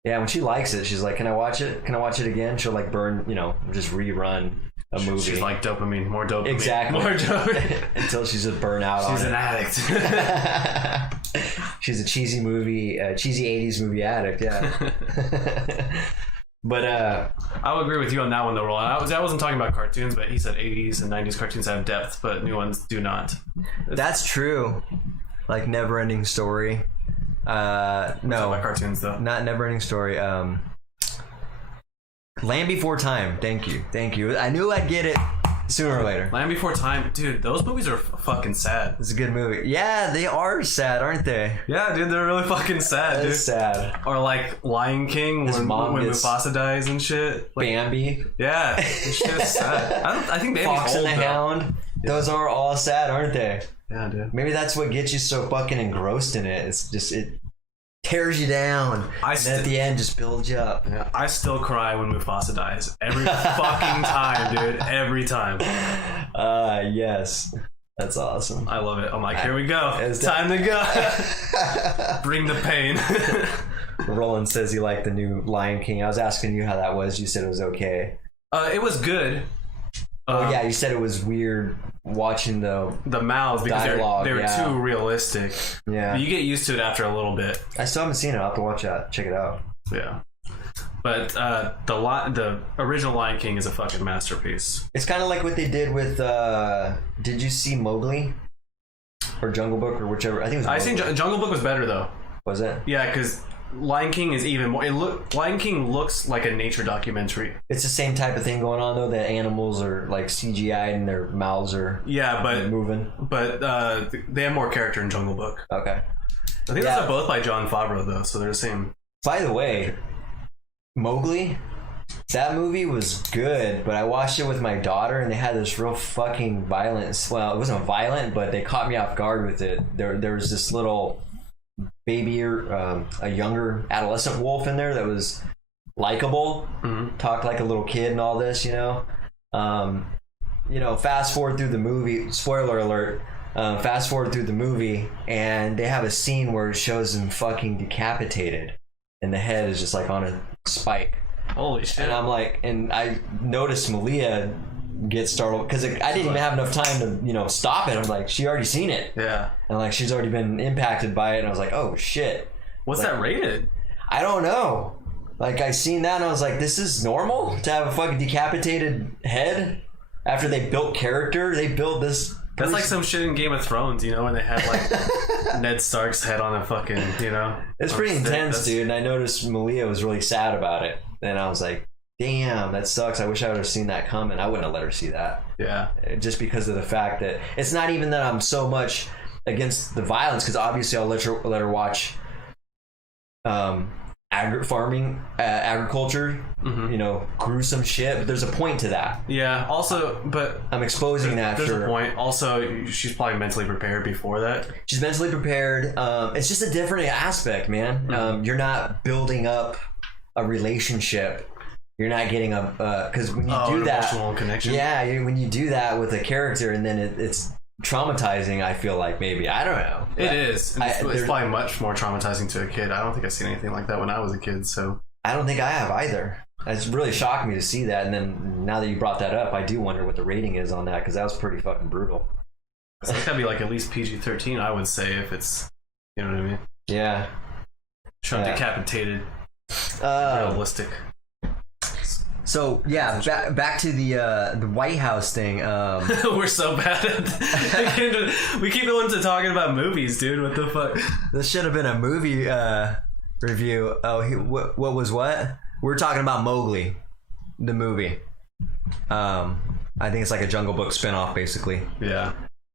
Yeah, when she likes it, she's like, can I watch it? Can I watch it again? She'll, like, just rerun a movie. She's like dopamine, more dopamine. Exactly. More dopamine. Until she's a burnout on it. She's an addict. She's a cheesy 80s movie addict, yeah. But I would agree with you on that one though, Roland. I wasn't talking about cartoons, but he said 80s and 90s cartoons have depth, but new ones do not. That's true. Like Never Ending Story. No. About cartoons though. Not Never Ending Story. Land Before Time. Thank you. I knew I'd get it sooner or later. Land Before Time, dude, those movies are fucking sad. It's a good movie. Yeah, they are sad, aren't they? Yeah, dude, they're really fucking sad, dude. It's sad. Or like Lion King when Mufasa dies and shit. Like, Bambi. Yeah, it's just sad. I think Bambi's Fox old, and the though. Hound. Those are all sad, aren't they? Yeah, dude. Maybe that's what gets you so fucking engrossed in it. It's just it tears you down. And then at the end, just builds you up. Yeah, I still cry when Mufasa dies. Every fucking time, dude. Every time. Yes. That's awesome. I love it. I'm like, here we go. It's time to go. Bring the pain. Roland says he liked the new Lion King. I was asking you how that was. You said it was okay. It was good. Yeah, you said it was weird watching the mouths because dialogue, they were too realistic. Yeah. You get used to it after a little bit. I still haven't seen it. I'll have to watch that. Check it out. Yeah. But the original Lion King is a fucking masterpiece. It's kind of like what they did with did you see Mowgli or Jungle Book or whichever? I think it was I seen Jungle Book was better though. Was it? Yeah, because Lion King is even more. Lion King looks like a nature documentary. It's the same type of thing going on though. The animals are like CGI and their mouths are moving. But they have more character in Jungle Book. Okay. I think those are both by Jon Favreau though, so they're the same. By the way, Mowgli, that movie was good, but I watched it with my daughter and they had this real fucking violence. Well, it wasn't violent, but they caught me off guard with it. There was this little baby or a younger adolescent wolf in there that was likable, talked like a little kid and all this, fast forward through the movie, spoiler alert, fast forward through the movie and they have a scene where it shows him fucking decapitated and the head is just like on a spike. Holy shit. And I'm like, and I noticed Malia get startled because I didn't even have enough time to stop it. I'm like, she already seen it. Yeah. And like she's already been impacted by it and I was like, oh shit. What's that rated? I don't know. Like I seen that and I was like, this is normal to have a fucking decapitated head after they built character. They built this. That's like some shit in Game of Thrones, when they had like Ned Stark's head on a fucking, It's pretty intense, dude. And I noticed Malia was really sad about it. And I was like, damn, that sucks. I wish I would have seen that coming. I wouldn't have let her see that. Yeah. Just because of the fact that it's not even that I'm so much against the violence, because obviously I'll let her watch agriculture, gruesome shit. But there's a point to that. Yeah. Also, but I'm exposing that. There's a point. Also, she's probably mentally prepared before that. She's mentally prepared. It's just a different aspect, man. You're not building up a relationship You're not getting a because when you do an that, emotional connection. yeah, when you do that with a character and then it's traumatizing. I feel like maybe I don't know. It is. And it's there's- probably much more traumatizing to a kid. I don't think I've seen anything like that when I was a kid. So I don't think I have either. It's really shocked me to see that, and then now that you brought that up, I do wonder what the rating is on that because that was pretty fucking brutal. I think that'd be like at least PG-13. I would say if it's, you know what I mean. Yeah. Shot Yeah. decapitated, realistic. So yeah, back to the White House thing. We're so bad at we keep going to talking about movies, dude. What the fuck? This should have been a movie review. Oh, what was what? We're talking about Mowgli, the movie. I think it's like a Jungle Book spinoff, basically. Yeah.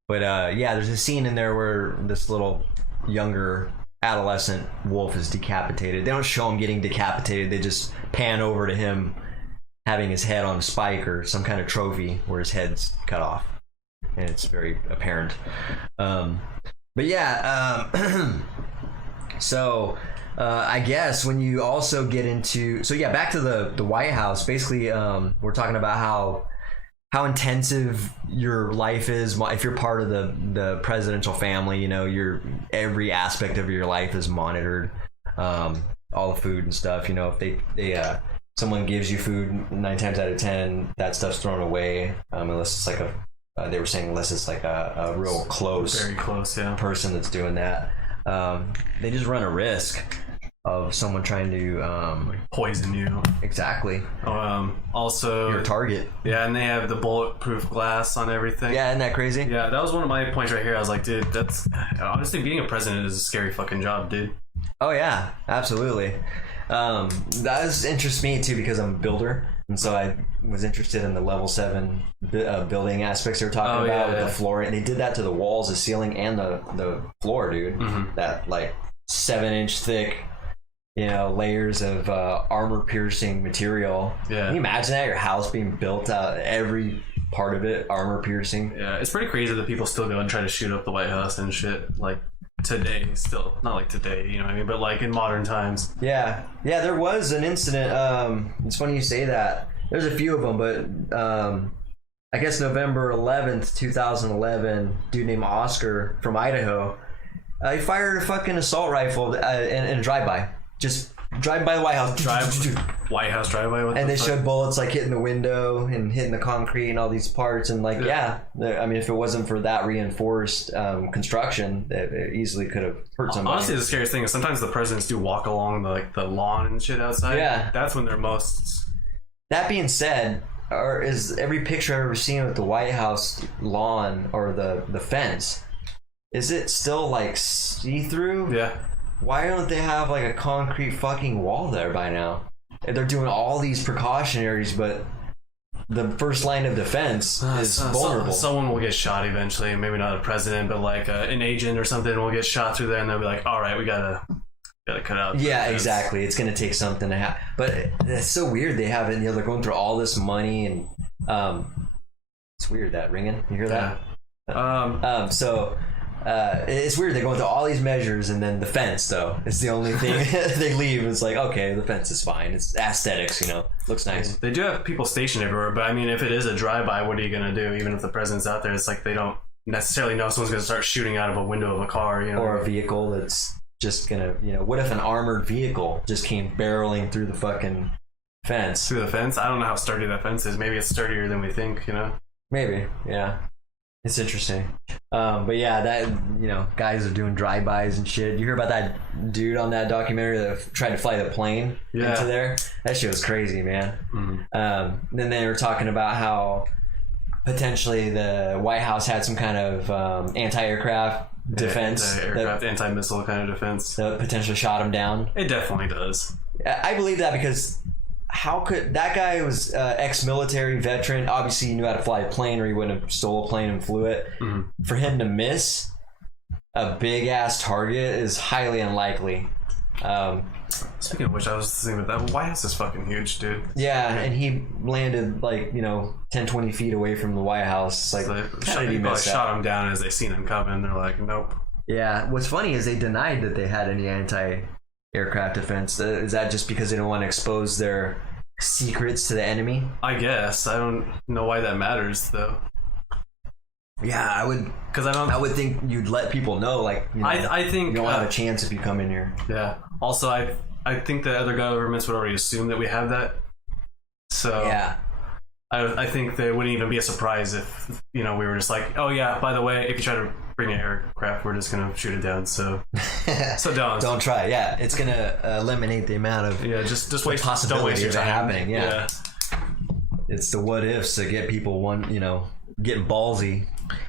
But yeah, there's a scene in there where this little younger adolescent wolf is decapitated. They don't show him getting decapitated. They just pan over to him having his head on a spike or some kind of trophy where his head's cut off, and it's very apparent. But yeah, so I guess when you also get into, so yeah, back to the White House. Basically, we're talking about how intensive your life is if you're part of the presidential family. You know, every aspect of your life is monitored. All the food and stuff. You know, if they someone gives you food, 9 times out of 10, that stuff's thrown away. Unless it's like they were saying unless it's like a real close, very close, yeah, person that's doing that. They just run a risk of someone trying to poison you. Exactly. Also Your target. Yeah, and they have the bulletproof glass on everything. Yeah, isn't that crazy? Yeah, that was one of my points right here. I was like, dude, that's honestly, being a president is a scary fucking job, dude. Oh yeah, absolutely. That interests me too because I'm a builder, and so I was interested in the level 7 building aspects they were talking about with the floor. And they did that to the walls, the ceiling, and the floor, dude. Mm-hmm. That like 7-inch thick, layers of armor-piercing material. Yeah. Can you imagine that? Your house being built out, every part of it armor-piercing. Yeah, it's pretty crazy that people still go and try to shoot up the White House and shit. Like today, still not like today, you know what I mean? But like in modern times. Yeah, there was an incident. It's funny you say that. There's a few of them, but I guess November 11th, 2011, dude named Oscar from Idaho, he fired a fucking assault rifle in a drive-by. Just drive by the White House. White House drive-by? And they showed bullets like hitting the window and hitting the concrete and all these parts. And like, yeah, I mean, if it wasn't for that reinforced construction, it easily could have hurt somebody. Honestly, the scariest thing is sometimes the presidents do walk along the lawn and shit outside. Yeah. That's when they're most... That being said, is every picture I've ever seen with the White House lawn or the fence, is it still like see-through? Yeah. Why don't they have like a concrete fucking wall there by now? They're doing all these precautionaries, but the first line of defense is vulnerable. Someone will get shot eventually. Maybe not a president, but like an agent or something will get shot through there, and they'll be like, "All right, we gotta cut out." Yeah, exactly. It's gonna take something to happen. But it's so weird. They have it. They're going through all this money, and it's weird that ringing. You hear that? Yeah. It's weird. They go into all these measures, and then the fence, though, is the only thing they leave. It's like, okay, the fence is fine. It's aesthetics, looks nice. They do have people stationed everywhere, but I mean, if it is a drive-by, what are you gonna do? Even if the president's out there, it's like they don't necessarily know someone's gonna start shooting out of a window of a car, or a vehicle that's just gonna, what if an armored vehicle just came barreling through the fucking fence? Through the fence? I don't know how sturdy that fence is. Maybe it's sturdier than we think. Maybe, yeah. It's interesting. But yeah, that, guys are doing drive-bys and shit. You hear about that dude on that documentary that tried to fly the plane into there? That shit was crazy, man. Mm-hmm. Then they were talking about how potentially the White House had some kind of anti-aircraft defense. Anti-aircraft, anti-missile kind of defense. That potentially shot him down. It definitely does. I believe that because... How could that guy was ex-military veteran? Obviously, he knew how to fly a plane, or he wouldn't have stole a plane and flew it. Mm-hmm. For him to miss a big ass target is highly unlikely. Speaking of which, I was thinking about that. White House is fucking huge, dude. Yeah, and he landed like 10-20 feet away from the White House. Like, how did he miss that? Shot him down as they seen him coming. They're like, nope. Yeah. What's funny is they denied that they had any anti-aircraft defense. Is that just because they don't want to expose their secrets to the enemy. I guess I don't know why that matters though. Yeah, I would, Because I would think you'd let people know, like, you know, I think you don't have a chance if you come in here. Yeah. Also, I think that other governments would already assume that we have that. So Yeah. I think that it wouldn't even be a surprise if, you know, we were just like, oh yeah, by the way, if you try to bring an aircraft, we're just gonna shoot it down. So Don't try. Yeah, it's gonna eliminate the amount of just the waste, don't waste possibilities your of time. happening. Yeah. It's the what ifs to get people getting ballsy,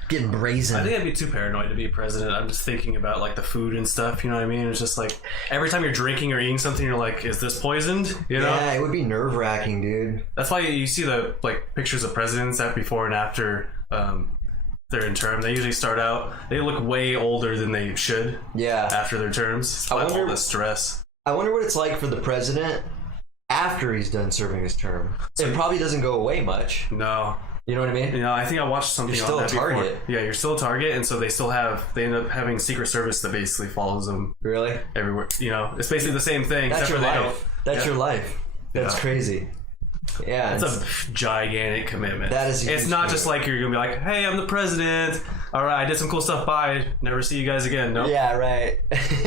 getting brazen. I think I'd be too paranoid to be president. I'm just thinking about like the food and stuff. You know what I mean? It's just like every time you're drinking or eating something, you're like, is this poisoned? You know? Yeah, it would be nerve wracking, dude. That's why you see the like pictures of presidents at before and after they're in term. They usually start out, they look way older than they should. Yeah. After their terms. It's I all wonder- the stress. I wonder what it's like for the president after he's done serving his term. It probably doesn't go away much. No. You know what I mean? You know, I think I watched something You're still on a that before. target. Yeah, you're still a target, and so they end up having Secret Service that basically follows them Really? everywhere. You know, it's basically the same thing. That's except your for they life. That's your life. That's Yeah. crazy. Yeah. It's a gigantic commitment. That is a It's huge not just like you're gonna be like, hey, I'm the president. All right, I did some cool stuff. Bye. Never see you guys again. Nope. Yeah, right.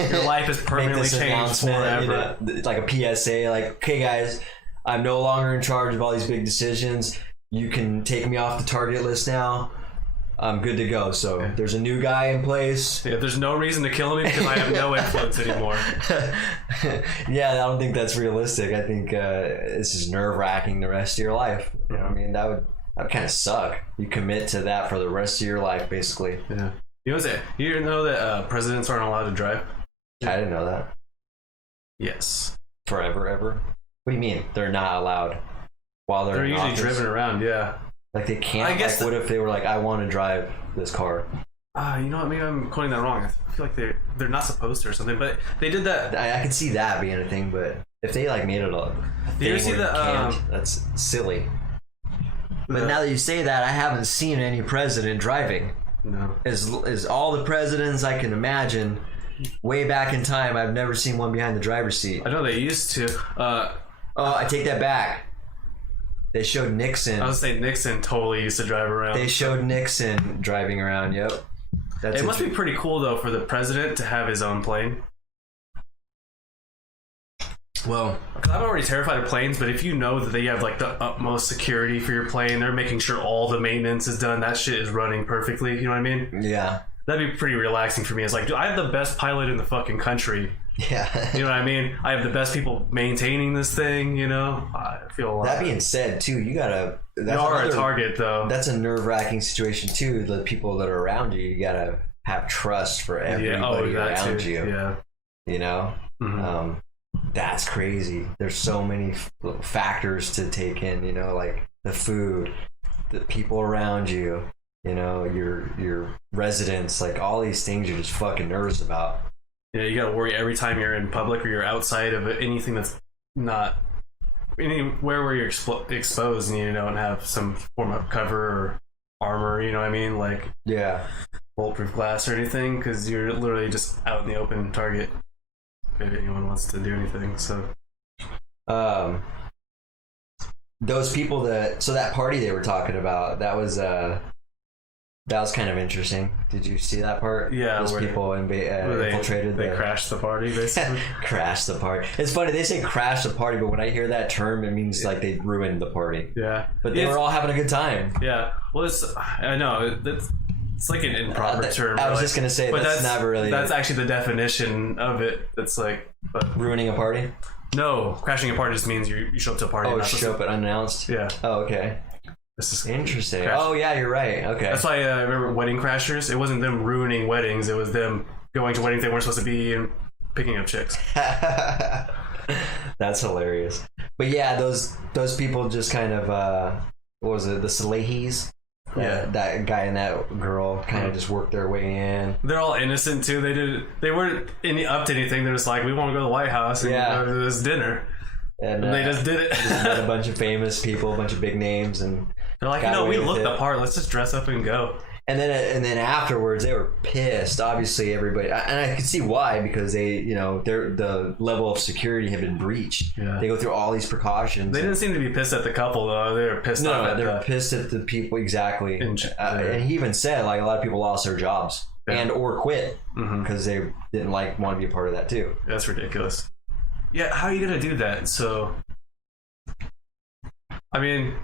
Your life is permanently Make this changed announcement, forever. It's like a PSA, like, okay, guys, I'm no longer in charge of all these big decisions. You can take me off the target list now. I'm good to go. So there's a new guy in place. Yeah, there's no reason to kill me because I have no influence anymore. Yeah, I don't think that's realistic. I think this is nerve wracking the rest of your life. You know what I mean? That would kind of suck. You commit to that for the rest of your life, basically. Yeah. You know that presidents aren't allowed to drive? I didn't know that. Yes. Forever, ever? What do you mean? They're not allowed while they're in usually office? driven around, yeah. Like they can't? I guess what if they were like, I want to drive this car? You know what? Maybe I'm quoting that wrong. I feel like they're not supposed to or something, but they did that. I could see that being a thing, but if they like made it a Did you thing see where the, can't, that's silly. But now that you say that, I haven't seen any president driving. No. As all the presidents I can imagine, way back in time, I've never seen one behind the driver's seat. I know they used to. Oh, I take that back. They showed Nixon. I was saying Nixon totally used to drive around. They showed Nixon driving around. Yep. It must be pretty cool though for the president to have his own plane. Well, Because I'm already terrified of planes, but if you know that they have like the utmost security for your plane, they're making sure all the maintenance is done, that shit is running perfectly. You know what I mean? yeah. That'd be pretty relaxing for me. It's like, dude, I have the best pilot in the fucking country. Yeah. You know what I mean? I have the best people maintaining this thing. You know, I feel a lot. That being said, too, you gotta. You are a target though. That's a nerve-wracking situation too. The people that are around you gotta have trust for everybody that around too. you. Yeah. You know, Mhm. That's crazy. There's so many factors to take in. You know, like the food, the people around you. You know, your residents. Like all these things you're just fucking nervous about. Yeah, you gotta worry every time you're in public or you're outside of anything that's not anywhere where you're exposed and you don't have some form of cover or armor, you know what I mean? Like Yeah. bulletproof glass or anything, because you're literally just out in the open target if anyone wants to do anything. So those people that party they were talking about, that was kind of interesting. Did you see that part? Yeah, those where people infiltrated. They crashed the party basically. Crashed the party. It's funny they say crash the party, but when I hear that term, it means like they ruined the party. Yeah, But they were all having a good time. Yeah, well, I know it's like an improper term. I was like, just gonna say, but that's not really. That's actually the definition of it. That's like, but ruining a party. no, crashing a party just means you show up to a party. Oh, not show up unannounced. Yeah. Oh, okay. This is Interesting. Crash. Oh, yeah, you're right. Okay. That's why I remember Wedding Crashers. It wasn't them ruining weddings. It was them going to weddings they weren't supposed to be and picking up chicks. That's hilarious. But yeah, those people just kind of what was it? The Salehis. Yeah. That guy and that girl kind of just worked their way in. They're all innocent too. They weren't up to anything. They're just like, we want to go to the White House and go to this dinner. And they just did it. Just met a bunch of famous people, a bunch of big names, and They're like, got we away with look it. the part. Let's just dress up and go. And then afterwards, they were pissed. Obviously, everybody, and I could see why, because they, you know, the level of security had been breached. Yeah. They go through all these precautions. They didn't seem to be pissed at the couple though. They were pissed off at they're pissed at the people, exactly. And he even said like a lot of people lost their jobs and or quit because they didn't want to be a part of that too. That's ridiculous. Yeah, how are you gonna do that? So, I mean.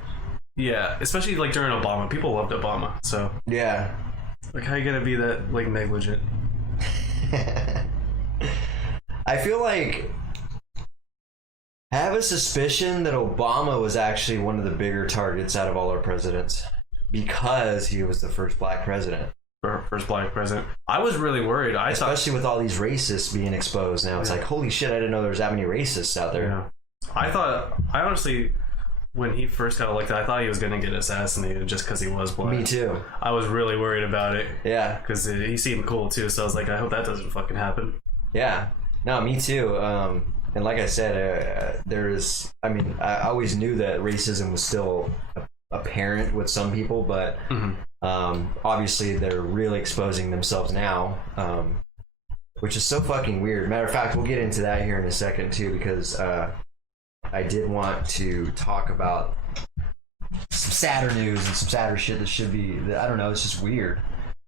Yeah, especially like during Obama. People loved Obama, so... Yeah. Like, how are you gonna be that, like, negligent? I feel like... I have a suspicion that Obama was actually one of the bigger targets out of all our presidents. Because he was the first black president. First black president. I was really worried. Especially with all these racists being exposed now. It's like, holy shit, I didn't know there was that many racists out there. Yeah. I honestly... When he first got elected, I thought he was going to get assassinated just because he was black. Me too. I was really worried about it. Yeah. Because he seemed cool too, so I was like, I hope that doesn't fucking happen. Yeah. No, me too. And like I said, I always knew that racism was still apparent with some people, but obviously they're really exposing themselves now, which is so fucking weird. Matter of fact, we'll get into that here in a second too, because I did want to talk about some sadder news and some sadder shit that should be, I don't know, it's just weird.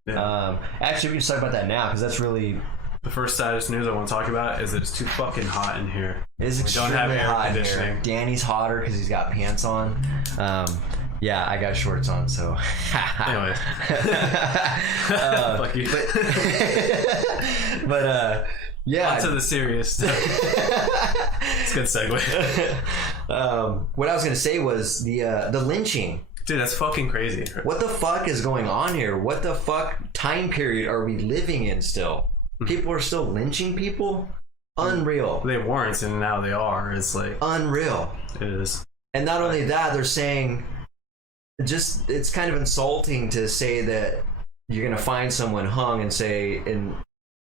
Yeah. Actually, we can talk about that now, because that's really... The first saddest news I want to talk about is that it's too fucking hot in here. It is extremely hot in here. Danny's hotter because he's got pants on. Yeah, I got shorts on, so... Anyway. Fuck you. But yeah. On to the serious stuff. It's a good segue. What I was going to say was the lynching. Dude, that's fucking crazy. What the fuck is going on here? What the fuck time period are we living in still? People are still lynching people? Unreal. They weren't, and now they are. It's like... Unreal. It is. And not only that, they're saying... it's kind of insulting to say that you're going to find someone hung and say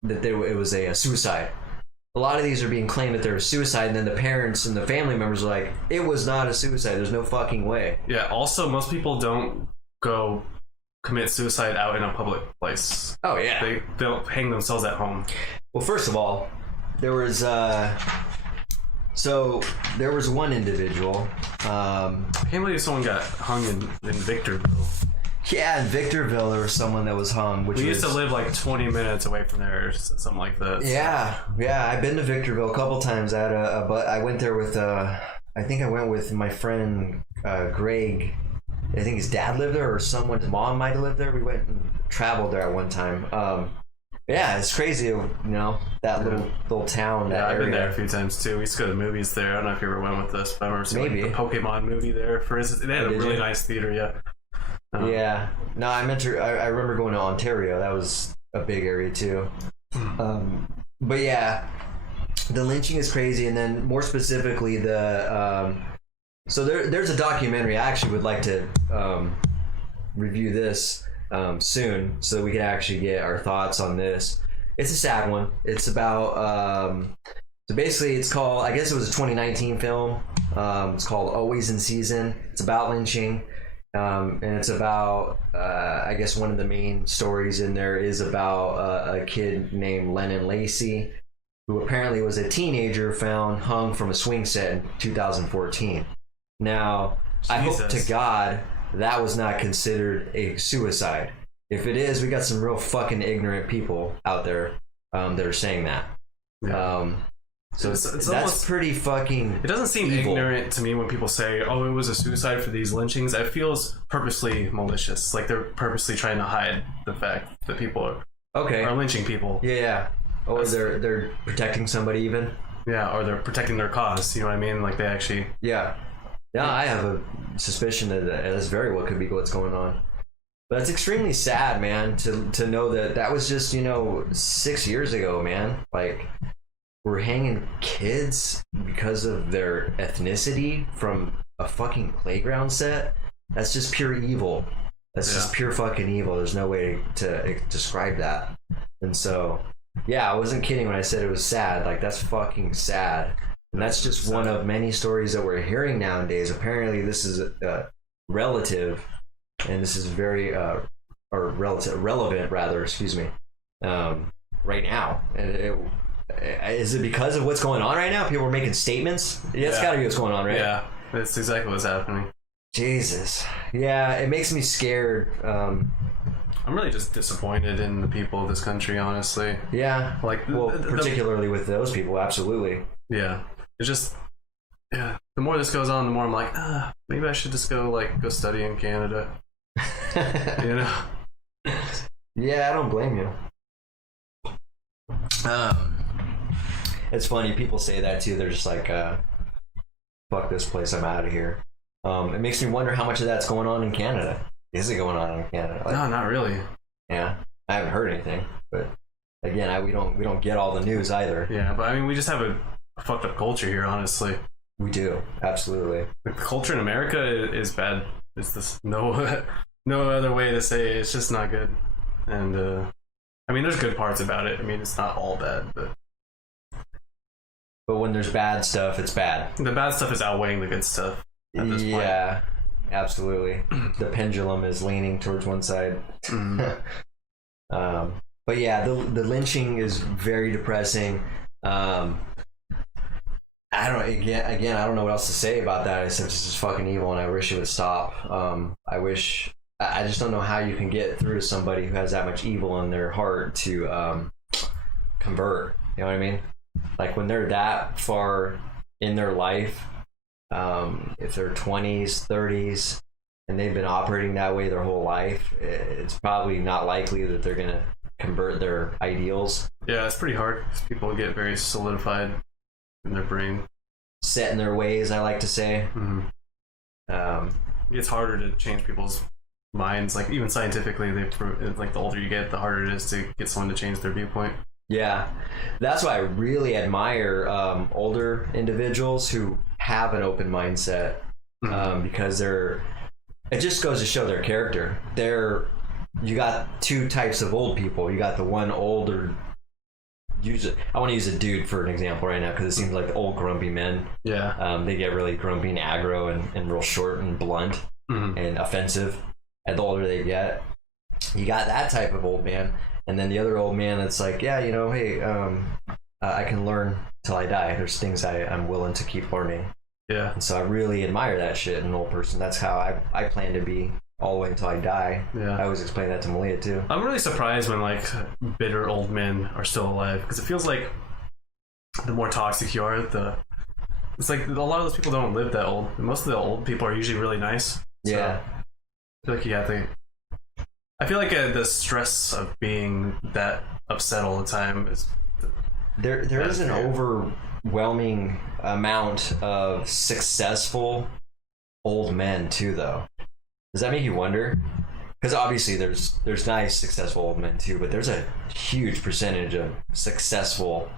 that it was a suicide. A lot of these are being claimed that they're a suicide, and then the parents and the family members are like, it was not a suicide. There's no fucking way. Yeah, also, most people don't go commit suicide out in a public place. Oh, yeah. They don't hang themselves at home. Well, first of all, there was... So there was one individual. I can't believe someone got hung in Victorville. Yeah, in Victorville there was someone that was hung. We used to live like 20 minutes away from there, or something like that. Yeah. I've been to Victorville a couple times. I went there with I think I went with my friend Greg. I think his dad lived there, or someone's mom might have lived there. We went and traveled there at one time. Yeah, it's crazy, you know, that little town. Yeah, that I've been area. there a few times too. We used to go to the movies there. I don't know if you ever went with us, but I remember seeing like, the Pokemon movie there. They had a really nice theater, yeah. Yeah. No, I remember going to Ontario. That was a big area too. But yeah, the lynching is crazy, and then more specifically, so there's a documentary. I actually would like to review this soon, so we can actually get our thoughts on this. It's a sad one. It's about so basically it's called, I guess it was a 2019 film. It's called Always in Season. It's about lynching, and it's about I guess one of the main stories in there is about a kid named Lennon Lacey, who apparently was a teenager found hung from a swing set in 2014. Now, Jesus. I hope to God that was not considered a suicide. If it is, we got some real fucking ignorant people out there that are saying that. Yeah. So it's that's almost pretty fucking It doesn't seem evil. Ignorant to me when people say, oh, it was a suicide for these lynchings. It feels purposely malicious. Like they're purposely trying to hide the fact that people are lynching people. Yeah. Or they're protecting somebody even. Yeah, or they're protecting their cause. You know what I mean? Like they actually... Yeah. Yeah, I have a suspicion that that's very well could be what's going on. But it's extremely sad, man, to know that was just, 6 years ago, man. Like, we're hanging kids because of their ethnicity from a fucking playground set. That's just pure evil. That's just pure fucking evil. There's no way to describe that. And so, yeah, I wasn't kidding when I said it was sad. Like, that's fucking sad. And that's just one of many stories that we're hearing nowadays. Apparently, this is a relative, and this is very or relevant rather, excuse me, right now. And is it because of what's going on right now? People are making statements. That's got to be what's going on, right? Yeah, that's exactly what's happening. Jesus. Yeah, it makes me scared. I'm really just disappointed in the people of this country, honestly. Yeah. Like, particularly with those people, absolutely. Yeah. It's just, yeah. The more this goes on, the more I'm like, maybe I should just go study in Canada. You know? Yeah, I don't blame you. It's funny, people say that too. They're just like, fuck this place, I'm out of here. It makes me wonder how much of that's going on in Canada. Is it going on in Canada? No, not really. Yeah, I haven't heard anything, but again, we don't get all the news either. Yeah, but I mean, we just have a fucked up culture here, honestly. We do, absolutely. The culture in America is bad. It's this no other way to say it. It's just not good. And I mean, there's good parts about it. I mean, it's not all bad, but when there's bad stuff, it's bad. The bad stuff is outweighing the good stuff at this point. Yeah, absolutely. The pendulum is leaning towards one side. Mm. But yeah, the lynching is very depressing. I don't know what else to say about that except it's just fucking evil, and I wish it would stop. I just don't know how you can get through to somebody who has that much evil in their heart to convert. You know what I mean? Like when they're that far in their life, if they're 20s, 30s, and they've been operating that way their whole life, it's probably not likely that they're gonna convert their ideals. Yeah, it's pretty hard because people get very solidified in their brain, set in their ways, I like to say. Mm-hmm. It's harder to change people's minds. Like even scientifically, like the older you get, the harder it is to get someone to change their viewpoint. Yeah, that's why I really admire older individuals who have an open mindset, because it just goes to show their character. You got two types of old people. You got the one older. I want to use a dude for an example right now because it seems like the old grumpy men. Yeah. They get really grumpy and aggro and real short and blunt and offensive. And the older they get, you got that type of old man. And then the other old man that's like, yeah, you know, hey, I can learn till I die. There's things I'm willing to keep learning. Yeah. And so I really admire that shit in an old person. That's how I plan to be all the way until I die. Yeah. I always explain that to Malia too. I'm really surprised when like bitter old men are still alive because it feels like the more toxic you are, it's like a lot of those people don't live that old. Most of the old people are usually really nice. So yeah. I feel like you have to. I feel like the stress of being that upset all the time is. There is an overwhelming amount of successful old men too, though. Does that make you wonder? Because obviously there's nice successful old men too, but there's a huge percentage of successful,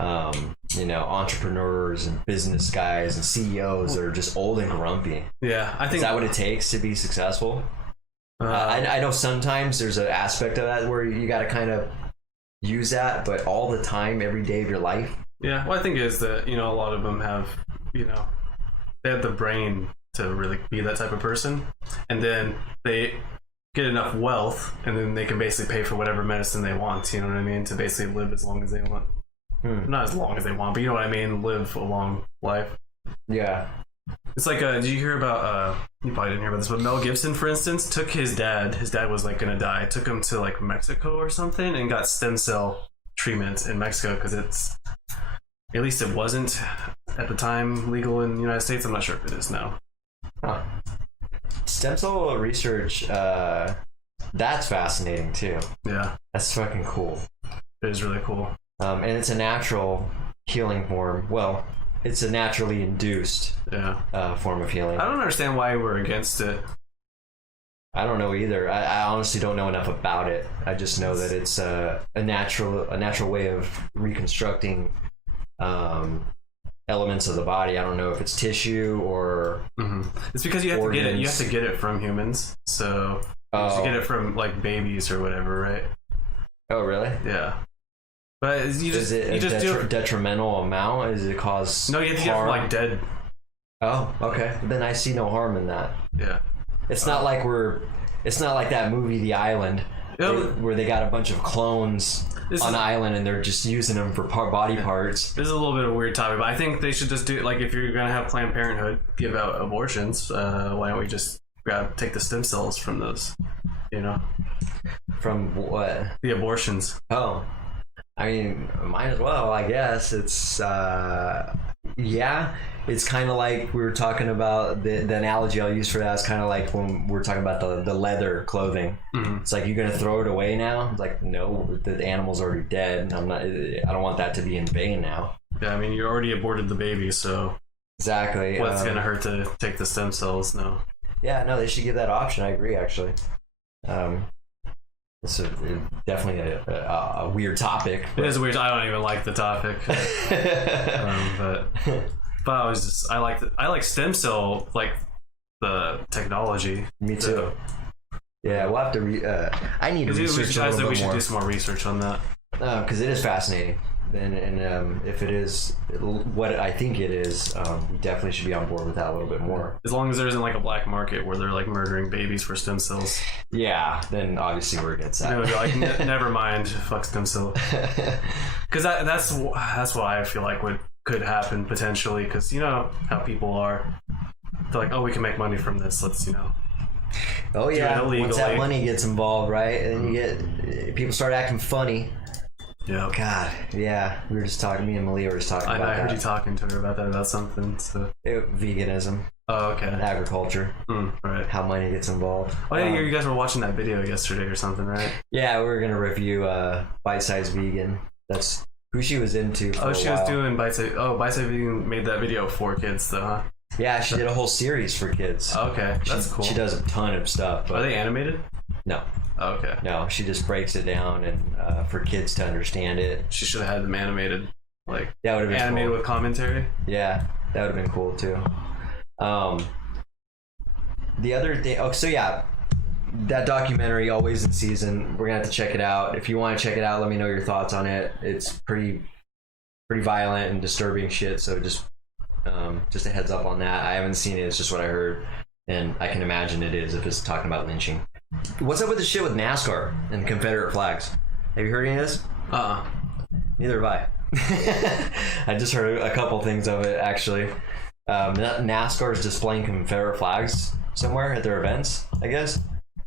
entrepreneurs and business guys and CEOs that are just old and grumpy. Yeah, I think. Is that what it takes to be successful? I know sometimes there's an aspect of that where you got to kind of use that, but all the time, every day of your life. Yeah, well, I think it is that a lot of them have they have the brain to really be that type of person, and then they get enough wealth, and then they can basically pay for whatever medicine they want. You know what I mean? To basically live as long as they want. Not as long as they want, but you know what I mean. Live a long life. Yeah. It's like, did you hear about, you probably didn't hear about this, but Mel Gibson, for instance, took his dad was like gonna die, took him to like Mexico or something and got stem cell treatment in Mexico because at least it wasn't at the time legal in the United States. I'm not sure if it is now. Huh. Stem cell research, that's fascinating too. Yeah. That's fucking cool. It is really cool. And it's a natural healing form. Well, it's a naturally induced form of healing. I don't understand why we're against it. I don't know either. I honestly don't know enough about it. I just know that it's a natural way of reconstructing elements of the body. I don't know if it's tissue or it's because you have organs. to get it. You have to get it from humans. So you have to get it from like babies or whatever, right? Oh, really? Yeah. But is it a detrimental amount? Does it cause No, you have to get it from like dead. Oh, okay. Then I see no harm in that. Yeah. It's not like we're It's not like that movie, The Island, where they got a bunch of clones on the island and they're just using them for body parts. This is a little bit of a weird topic, but I think they should just do, like, if you're gonna have Planned Parenthood give out abortions, why don't we just take the stem cells from those, you know? From what? The abortions. Oh, I mean, might as well, I guess. It's yeah, it's kind of like we were talking about, the analogy I'll use for that is kind of like when we're talking about the leather clothing. It's like, you're gonna throw it away now? It's like, no, the animal's already dead. I don't want that to be in vain now. Yeah, I mean, you already aborted the baby, so exactly. What's gonna hurt to take the stem cells? No. Yeah, no, they should give that option. I agree, actually. It's definitely a weird topic. It is weird. I don't even like the topic. But I like stem cell, like the technology. Me too. Yeah, we'll have to I need to research a little bit more. We should do some more research on that. Because it is fascinating. And if it is what I think it is, we definitely should be on board with that a little bit more. As long as there isn't like a black market where they're like murdering babies for stem cells. Yeah, then obviously we're against that. Like, never mind, fuck stem cell. Because that's why I feel like what could happen potentially. Because you know how people are. They're like, oh, we can make money from this. Let's Oh yeah, once that money gets involved, right? And you get people start acting funny. Yeah. God, yeah. We were just talking. Me and Malia were just talking about that. I heard you talking to her about something. So. Veganism. Oh, okay. And agriculture. Right. How money gets involved. Oh yeah, you guys were watching that video yesterday or something, right? Yeah, we were gonna review Bite Size Vegan. That's who she was into. She was doing Bite Size. Oh, Bite Size Vegan made that video for kids, though, huh? Yeah, she did a whole series for kids. Okay, that's cool. She does a ton of stuff. But are they animated? No. Oh, okay. No, she just breaks it down and for kids to understand it. She should have had them animated, like that would have been animated cool. with commentary. Yeah, that would have been cool too. The other thing. Oh, so yeah, that documentary, Always in Season. We're gonna have to check it out. If you want to check it out, let me know your thoughts on it. It's pretty violent and disturbing shit. So just a heads up on that. I haven't seen it. It's just what I heard, and I can imagine it is if it's talking about lynching. What's up with the shit with NASCAR and Confederate flags? Have you heard any of this? Neither have I. I just heard a couple things of it, actually. NASCAR is displaying Confederate flags somewhere at their events, I guess.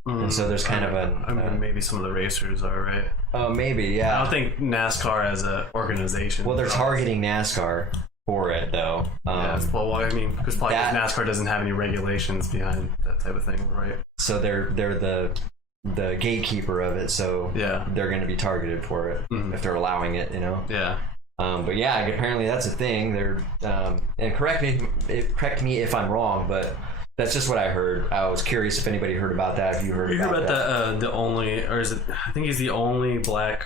And so there's kind of a... I mean, maybe some of the racers are, right? Oh, maybe, yeah. I don't think NASCAR as an organization... Well, they're targeting NASCAR for it, though. Yeah, well, I mean, because probably NASCAR doesn't have any regulations behind that type of thing, right? So they're the gatekeeper of it, so yeah, they're going to be targeted for it if they're allowing it, you know? Yeah. But yeah, apparently that's a thing. They're and correct me if I'm wrong, but that's just what I heard. I was curious if anybody heard about that. If you heard about that? The only, or is it? I think he's the only black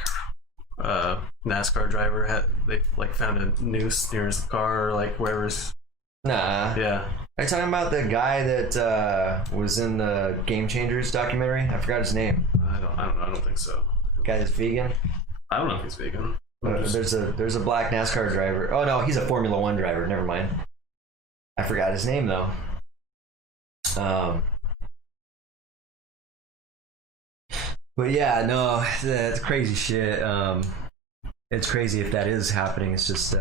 NASCAR driver. They like found a noose near his car, or like wherever's. Nah. Yeah. Are you talking about the guy that was in the Game Changers documentary? I forgot his name. I don't think so. Guy that's vegan. I don't know if he's vegan. There's a black NASCAR driver. Oh no, he's a Formula One driver. Never mind. I forgot his name though. But yeah, no, that's crazy shit. It's crazy if that is happening. It's just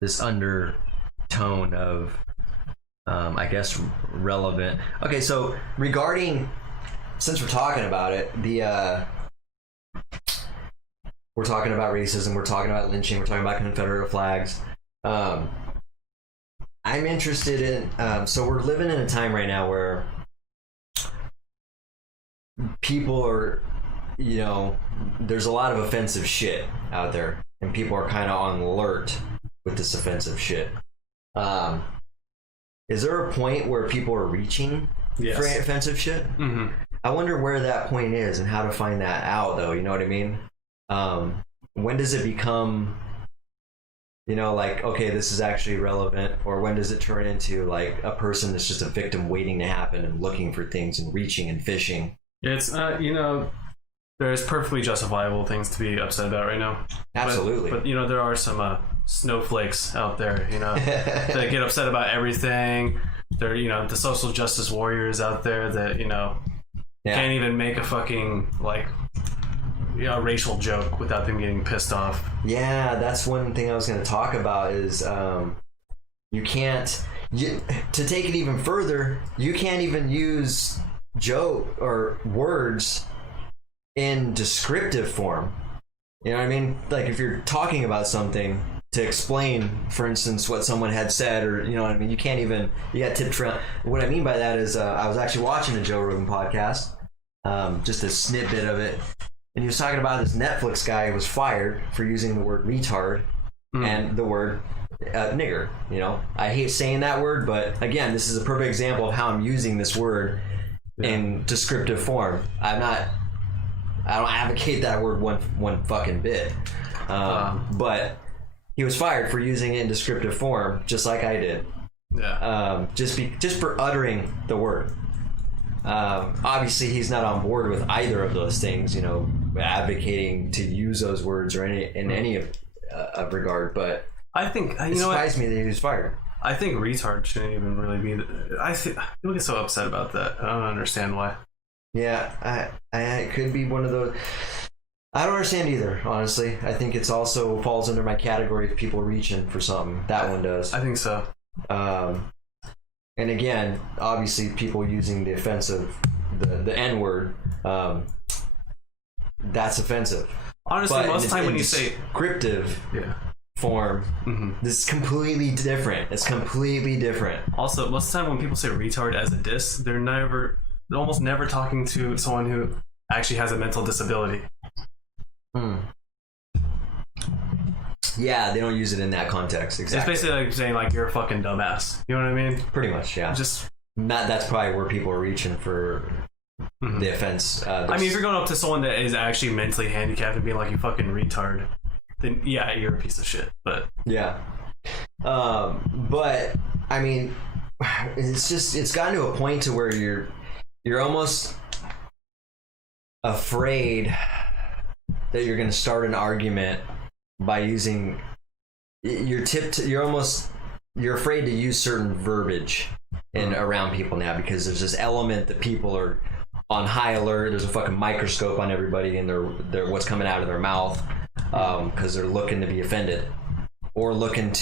this undertone of, I guess, relevant. Okay, so since we're talking about it, we're talking about racism, we're talking about lynching, we're talking about Confederate flags. I'm interested in, so we're living in a time right now where people are, there's a lot of offensive shit out there, and people are kind of on alert with this offensive shit. Is there a point where people are reaching for offensive shit? Mm-hmm. I wonder where that point is and how to find that out, though. You know what I mean? When does it become, like, okay, this is actually relevant, or when does it turn into like a person that's just a victim waiting to happen and looking for things and reaching and fishing? It's there's perfectly justifiable things to be upset about right now. Absolutely. But there are some snowflakes out there, that get upset about everything. They're the social justice warriors out there that Yeah. Can't even make a fucking like racial joke without them getting pissed off. Yeah, that's one thing I was going to talk about is you can't, to take it even further, you can't even use joke or words in descriptive form. You know what I mean? Like if you're talking about something to explain, for instance, what someone had said, or you know what I mean, you can't even, you got tipped around. What I mean by that is I was actually watching a Joe Rogan podcast, just a snippet of it, and he was talking about this Netflix guy who was fired for using the word retard and the word nigger. You know, I hate saying that word, but again, this is a perfect example of how I'm using this word in descriptive form. I don't advocate that word one fucking bit. But he was fired for using it in descriptive form, just like I did. Yeah. Just for uttering the word. Obviously, he's not on board with either of those things, you know, advocating to use those words or in any of regard. But I think it surprised me that he was fired. I think retard shouldn't even really be. I think people get so upset about that. I don't understand why. Yeah, it could be one of those. I don't understand either, honestly. I think it's also falls under my category of people reaching for something. That one does. I think so. And again, obviously, people using the offensive, the N word, that's offensive. Honestly, But most of the time when you say descriptive form, this is completely different. It's completely different. Also, most of the time when people say retard as a diss, they're almost never talking to someone who actually has a mental disability. Yeah, they don't use it in that context. Exactly. It's basically like saying like you're a fucking dumbass. You know what I mean? Pretty much, yeah. That's probably where people are reaching for the offense. I mean, if you're going up to someone that is actually mentally handicapped and being like you fucking retard, then yeah, you're a piece of shit. But yeah, but I mean, it's gotten to a point to where you're almost afraid that you're going to start an argument by using you're afraid to use certain verbiage around people now, because there's this element that people are on high alert. There's a fucking microscope on everybody and their what's coming out of their mouth, because they're looking to be offended or looking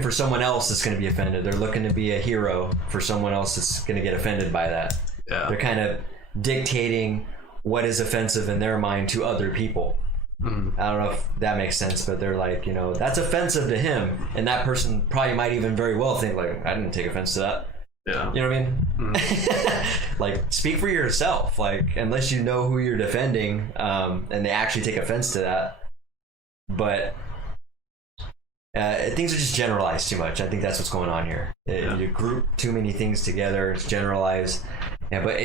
for someone else that's going to be offended. They're looking to be a hero for someone else that's going to get offended by that. Yeah. They're kind of dictating what is offensive in their mind to other people. I don't know if that makes sense, but they're like, you know, that's offensive to him, and that person probably might even very well think like, I didn't take offense to that. Yeah. You know what I mean? Like, speak for yourself. Like, unless you know who you're defending, and they actually take offense to that. But things are just generalized too much. I think that's what's going on here. You group too many things together. It's generalized. Yeah, but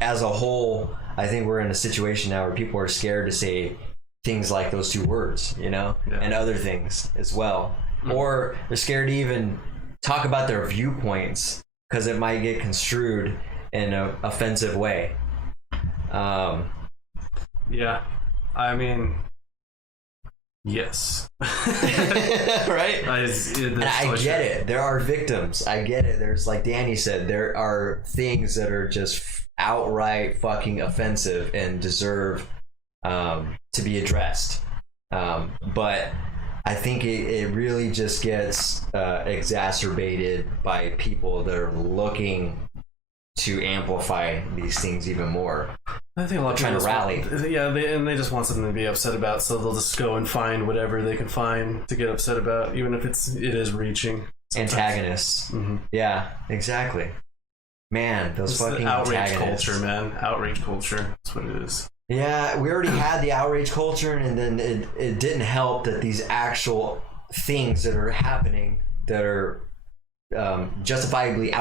as a whole, I think we're in a situation now where people are scared to say things like those two words, you know, and other things as well. Or they're scared to even talk about their viewpoints because it might get construed in an offensive way. Yeah. I mean, yes. Right? I get it. There are victims. I get it. There's, like Danny said, there are things that are just outright fucking offensive and deserve to be addressed. But I think it really just gets exacerbated by people that are looking to amplify these things even more. I think a lot of trying to rally. They just want something to be upset about, so they'll just go and find whatever they can find to get upset about, even if it is reaching. Sometimes. Antagonists. Yeah, exactly. Man, those fucking outrage antagonists. culture, man. Outrage culture. That's what it is. Yeah, we already had the outrage culture, and then it didn't help that these actual things that are happening that are justifiably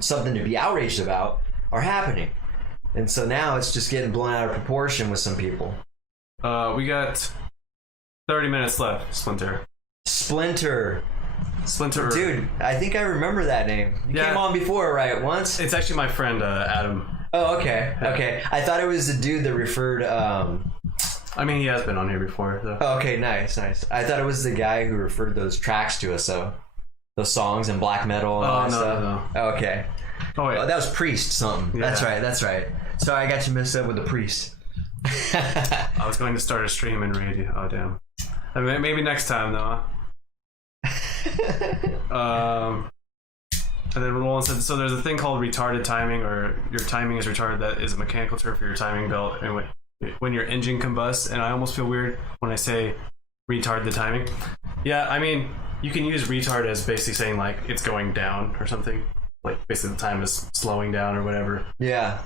something to be outraged about are happening. And so now it's just getting blown out of proportion with some people. We got 30 minutes left, Splinter. Splinter. Dude, I think I remember that name. You came on before, right? Once? It's actually my friend, Adam. Oh, okay. Okay. I thought it was the dude that referred... I mean, he has been on here before. So. Oh, okay, nice. I thought it was the guy who referred those tracks to us, though. those songs and black metal and all that stuff? No. Okay. Oh wait, That was Priest something. Yeah. That's right. Sorry, I got you mixed up with the Priest. I was going to start a stream in radio. Oh damn. I mean, maybe next time though. And then Roland said, so there's a thing called retarded timing, or your timing is retarded. That is a mechanical term for your timing belt, and when your engine combusts. And I almost feel weird when I say retard the timing. Yeah, I mean, you can use retard as basically saying like it's going down or something. Like basically the time is slowing down or whatever. Yeah.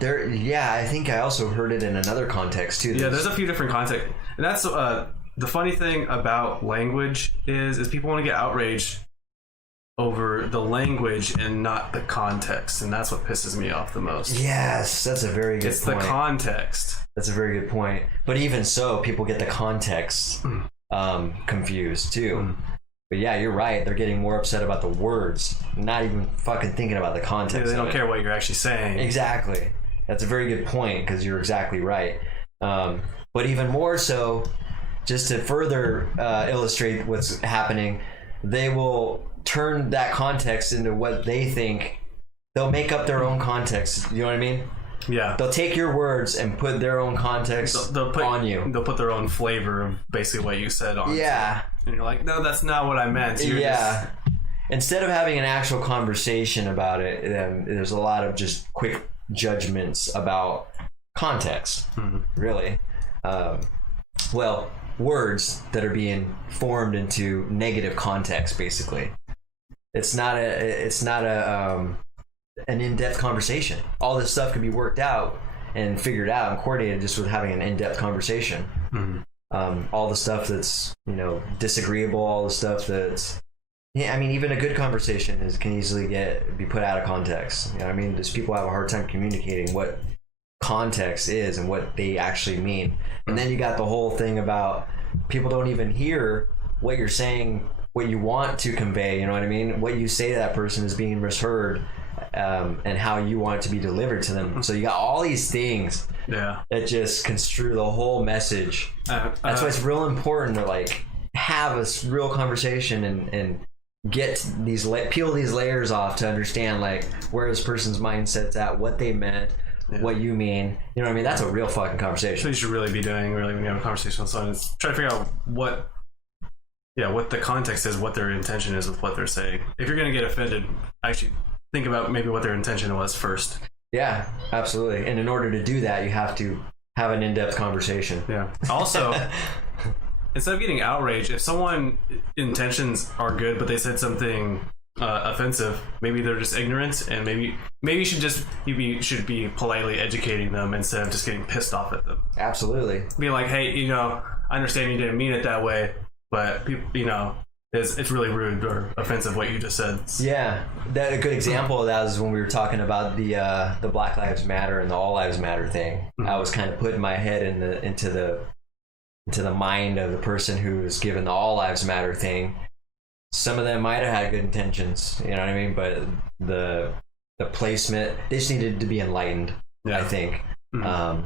I think I also heard it in another context too. Yeah, there's a few different contexts. And that's the funny thing about language is people want to get outraged over the language and not the context, and that's what pisses me off the most. Yes, that's a very good point. It's the context. That's a very good point. But even so, people get the context confused too. But yeah, you're right. They're getting more upset about the words, not even fucking thinking about the context. Yeah, they don't care what you're actually saying. Exactly. That's a very good point, because you're exactly right. But even more so, just to further illustrate what's happening, they will turn that context into what they think. They'll make up their own context. You know what I mean? Yeah. They'll take your words and put their own context on you. They'll put their own flavor of basically what you said on. Yeah. And you're like, no, that's not what I meant. Instead of having an actual conversation about it, there's a lot of just quick judgments about context, really. Well, words that are being formed into negative context, basically. It's not an in-depth conversation. All this stuff can be worked out and figured out and coordinated just with having an in-depth conversation. All the stuff that's, disagreeable, all the stuff that's, even a good conversation can easily be put out of context. You know what I mean? Just people have a hard time communicating what context is and what they actually mean. And then you got the whole thing about people don't even hear what you're saying, what you want to convey. You know what I mean? What you say to that person is being misheard, and how you want it to be delivered to them. So you got all these things that just construe the whole message. That's why it's real important to have a real conversation and get peel these layers off to understand where this person's mindset's at, what they meant, what you mean. You know what I mean? That's a real fucking conversation. So you should really be doing when you have a conversation with someone is try to figure out what the context is, what their intention is with what they're saying. If you're going to get offended, actually think about maybe what their intention was first. Yeah, absolutely. And in order to do that, you have to have an in-depth conversation. Yeah. Also, instead of getting outraged, if someone's intentions are good, but they said something offensive, maybe they're just ignorant, and maybe you should be politely educating them instead of just getting pissed off at them. Absolutely. Be like, hey, I understand you didn't mean it that way, but people, it's really rude or offensive what you just said. Yeah, a good example of that is when we were talking about the Black Lives Matter and the All Lives Matter thing. I was kind of putting my head into the mind of the person who was given the All Lives Matter thing. Some of them might have had good intentions, you know what I mean? But the placement, they just needed to be enlightened, I think. And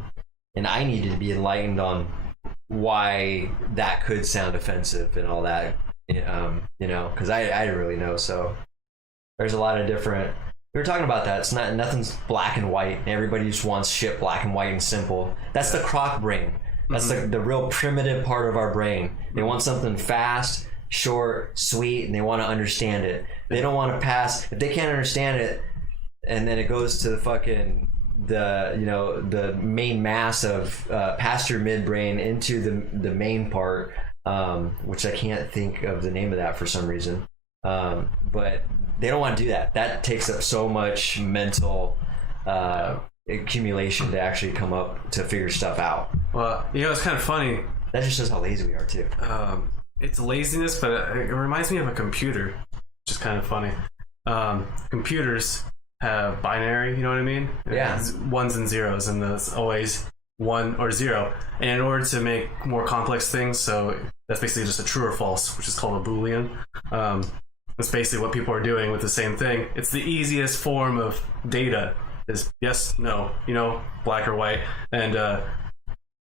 I needed to be enlightened on why that could sound offensive and all that, because I didn't really know. So there's a lot of different. We were talking about that. It's nothing's black and white. Everybody just wants shit black and white and simple. That's the croc brain. That's the real primitive part of our brain. They want something fast, short, sweet, and they want to understand it. They don't want to pass. If they can't understand it, and then it goes to the fucking the main mass of past your midbrain into the main part, which I can't think of the name of that for some reason. But they don't want to do that. That takes up so much mental accumulation to actually come up to figure stuff out. Well, it's kind of funny. That just shows how lazy we are too. It's laziness, but it reminds me of a computer, which is kind of funny. Computers have binary, you know what I mean? Yeah. It's ones and zeros, and there's always 1 or 0. And in order to make more complex things, so that's basically just a true or false, which is called a Boolean. That's basically what people are doing with the same thing. It's the easiest form of data is yes, no, black or white. And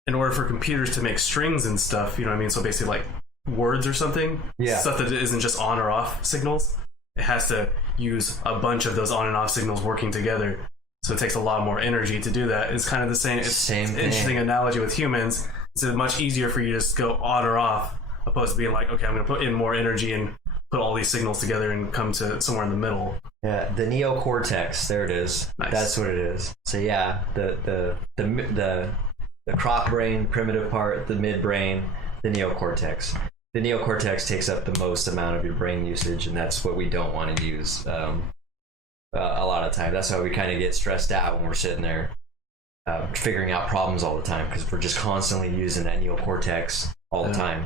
in order for computers to make strings and stuff, you know what I mean? So basically words or something, Yeah. stuff that isn't just on or off signals. It has to use a bunch of those on and off signals working together. So it takes a lot more energy to do that. It's kind of the same. It's Same an thing. interesting analogy with humans. It's much easier for you to just go on or off, opposed to being like, okay, I'm going to put in more energy and put all these signals together and come to somewhere in the middle. Yeah, the neocortex. There it is. Nice. That's what it is. So yeah, the croc brain, primitive part, the midbrain, the neocortex. The neocortex takes up the most amount of your brain usage, and that's what we don't want to use a lot of time. That's why we kind of get stressed out when we're sitting there figuring out problems all the time, because we're just constantly using that neocortex all the time.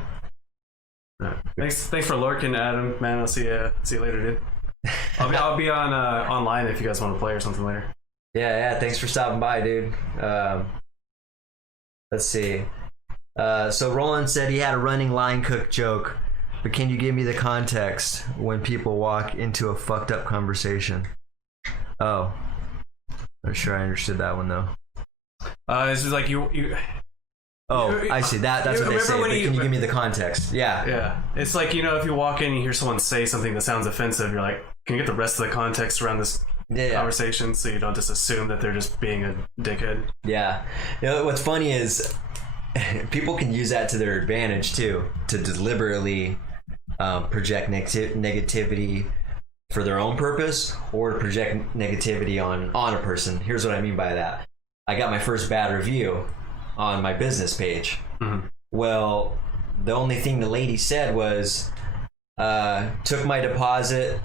Thanks for lurking, Adam. Man, I'll see you later, dude. I'll be on online if you guys want to play or something later. Yeah. Thanks for stopping by, dude. Let's see. So Roland said he had a running line cook joke, but can you give me the context when people walk into a fucked up conversation? Oh, not sure I understood that one though. It's just like you. Oh, I see. That's what they say. But can you give me the context? Yeah. Yeah. It's like, if you walk in and you hear someone say something that sounds offensive, you're like, can you get the rest of the context around this conversation so you don't just assume that they're just being a dickhead? Yeah. What's funny is people can use that to their advantage too, to deliberately project negativity for their own purpose, or to project negativity on a person. Here's what I mean by that. I got my first bad review on my business page. Mm-hmm. Well, the only thing the lady said was, took my deposit,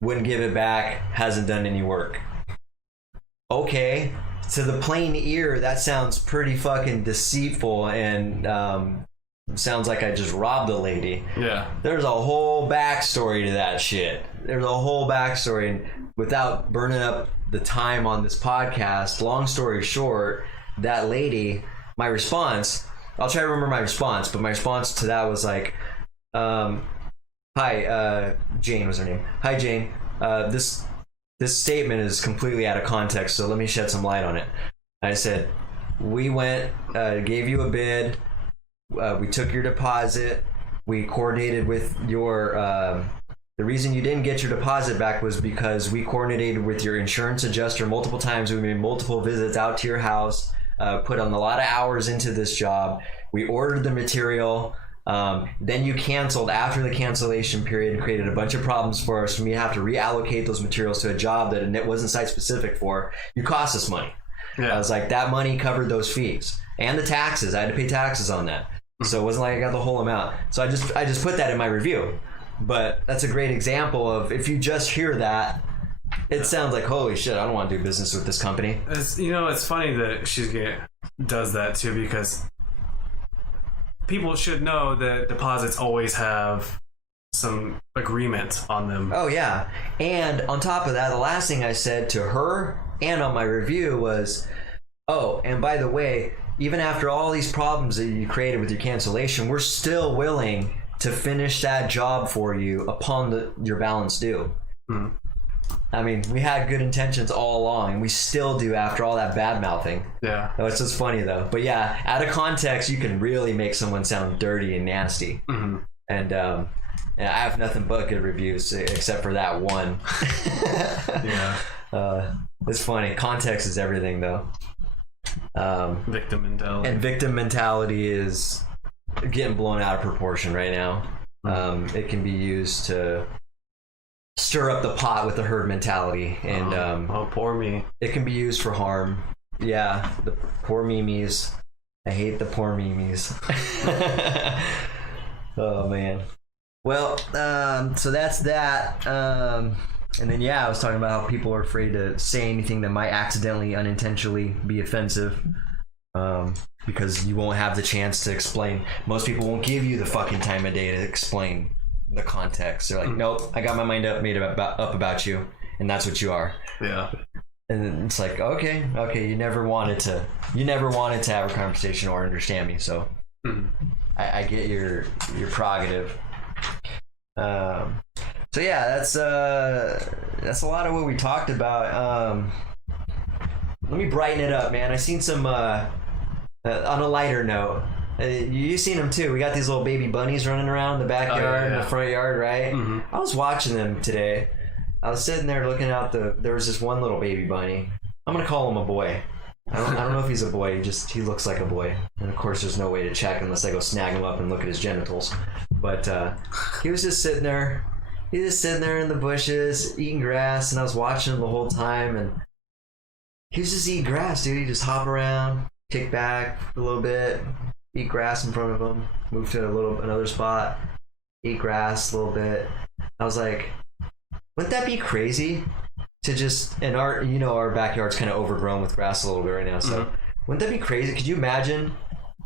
wouldn't give it back, hasn't done any work. Okay, to the plain ear, that sounds pretty fucking deceitful, and sounds like I just robbed the lady. Yeah. There's a whole backstory to that shit. There's a whole backstory, and without burning up the time on this podcast, long story short, that lady, my response, I'll try to remember my response, but my response to that was like, hi, Jane was her name. Hi, Jane. This statement is completely out of context, so let me shed some light on it. I said, we went, gave you a bid, we took your deposit, we coordinated with your, the reason you didn't get your deposit back was because we coordinated with your insurance adjuster multiple times. We made multiple visits out to your house, put on a lot of hours into this job. We ordered the material. Then you canceled after the cancellation period and created a bunch of problems for us. And we have to reallocate those materials to a job that it wasn't site specific for. You cost us money. Yeah. I was like, that money covered those fees and the taxes. I had to pay taxes on that. So it wasn't like I got the whole amount. So I just put that in my review. But that's a great example of, if you just hear that, it sounds like, holy shit, I don't want to do business with this company. It's funny that she does that too, because people should know that deposits always have some agreement on them. Oh yeah. And on top of that, the last thing I said to her and on my review was, oh, and by the way, even after all these problems that you created with your cancellation, we're still willing to finish that job for you upon your balance due. Mm-hmm. I mean, we had good intentions all along, and we still do after all that bad mouthing. Yeah. Oh, it's just funny though. But yeah, out of context, you can really make someone sound dirty and nasty. Mm-hmm. And I have nothing but good reviews except for that one. Yeah. It's funny. Context is everything though. Victim mentality. And victim mentality is getting blown out of proportion right now. It can be used to stir up the pot with the herd mentality, and oh, poor me. it can be used for harm. Yeah, the poor memes. I hate the poor memes. Oh man. Well, so that's that. And then I was talking about how people are afraid to say anything that might accidentally, unintentionally be offensive. Because you won't have the chance to explain. Most people won't give you the fucking time of day to explain the context. They're like, nope, I got my mind made up about you, and that's what you are. Yeah. And it's like, okay, you never wanted to have a conversation or understand me, so I get your prerogative. So yeah, that's a lot of what we talked about. Let me brighten it up, man. I seen some on a lighter note. You've seen them too. We got these little baby bunnies running around in the backyard, in the front yard, right? Mm-hmm. I was watching them today. I was sitting there looking out there was this one little baby bunny. I'm gonna call him a boy. I don't know if he's a boy. He looks like a boy. And of course, there's no way to check unless I go snag him up and look at his genitals. But he was just sitting there. He was just sitting there in the bushes eating grass, and I was watching him the whole time. And he was just eating grass, dude. He just hop around, kick back a little bit, eat grass in front of him, move to another spot, eat grass a little bit. I was like, wouldn't that be crazy to just, and our backyard's kind of overgrown with grass a little bit right now, so wouldn't that be crazy? Could you imagine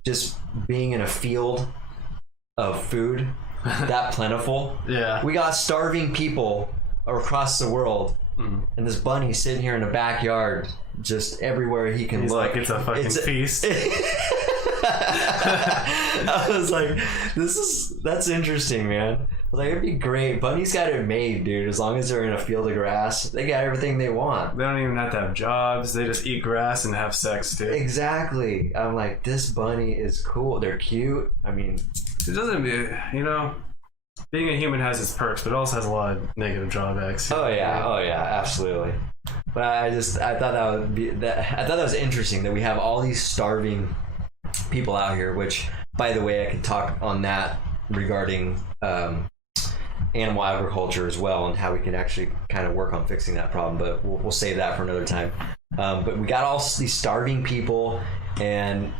just being in a field of food that plentiful? Yeah. We got starving people across the world, and this bunny sitting here in the backyard, just everywhere he can He's look. like, it's a fucking feast. I was like, that's interesting, man. I was like, it'd be great. Bunnies got it made, dude. As long as they're in a field of grass, they got everything they want. They don't even have to have jobs. They just eat grass and have sex too. Exactly. I'm like, this bunny is cool. They're cute. I mean, it doesn't, being a human has its perks, but it also has a lot of negative drawbacks. oh yeah, absolutely. But I thought that was interesting that we have all these starving people out here. Which, by the way, I could talk on that regarding animal agriculture as well, and how we can actually kind of work on fixing that problem, but we'll save that for another time. But we got all these starving people, and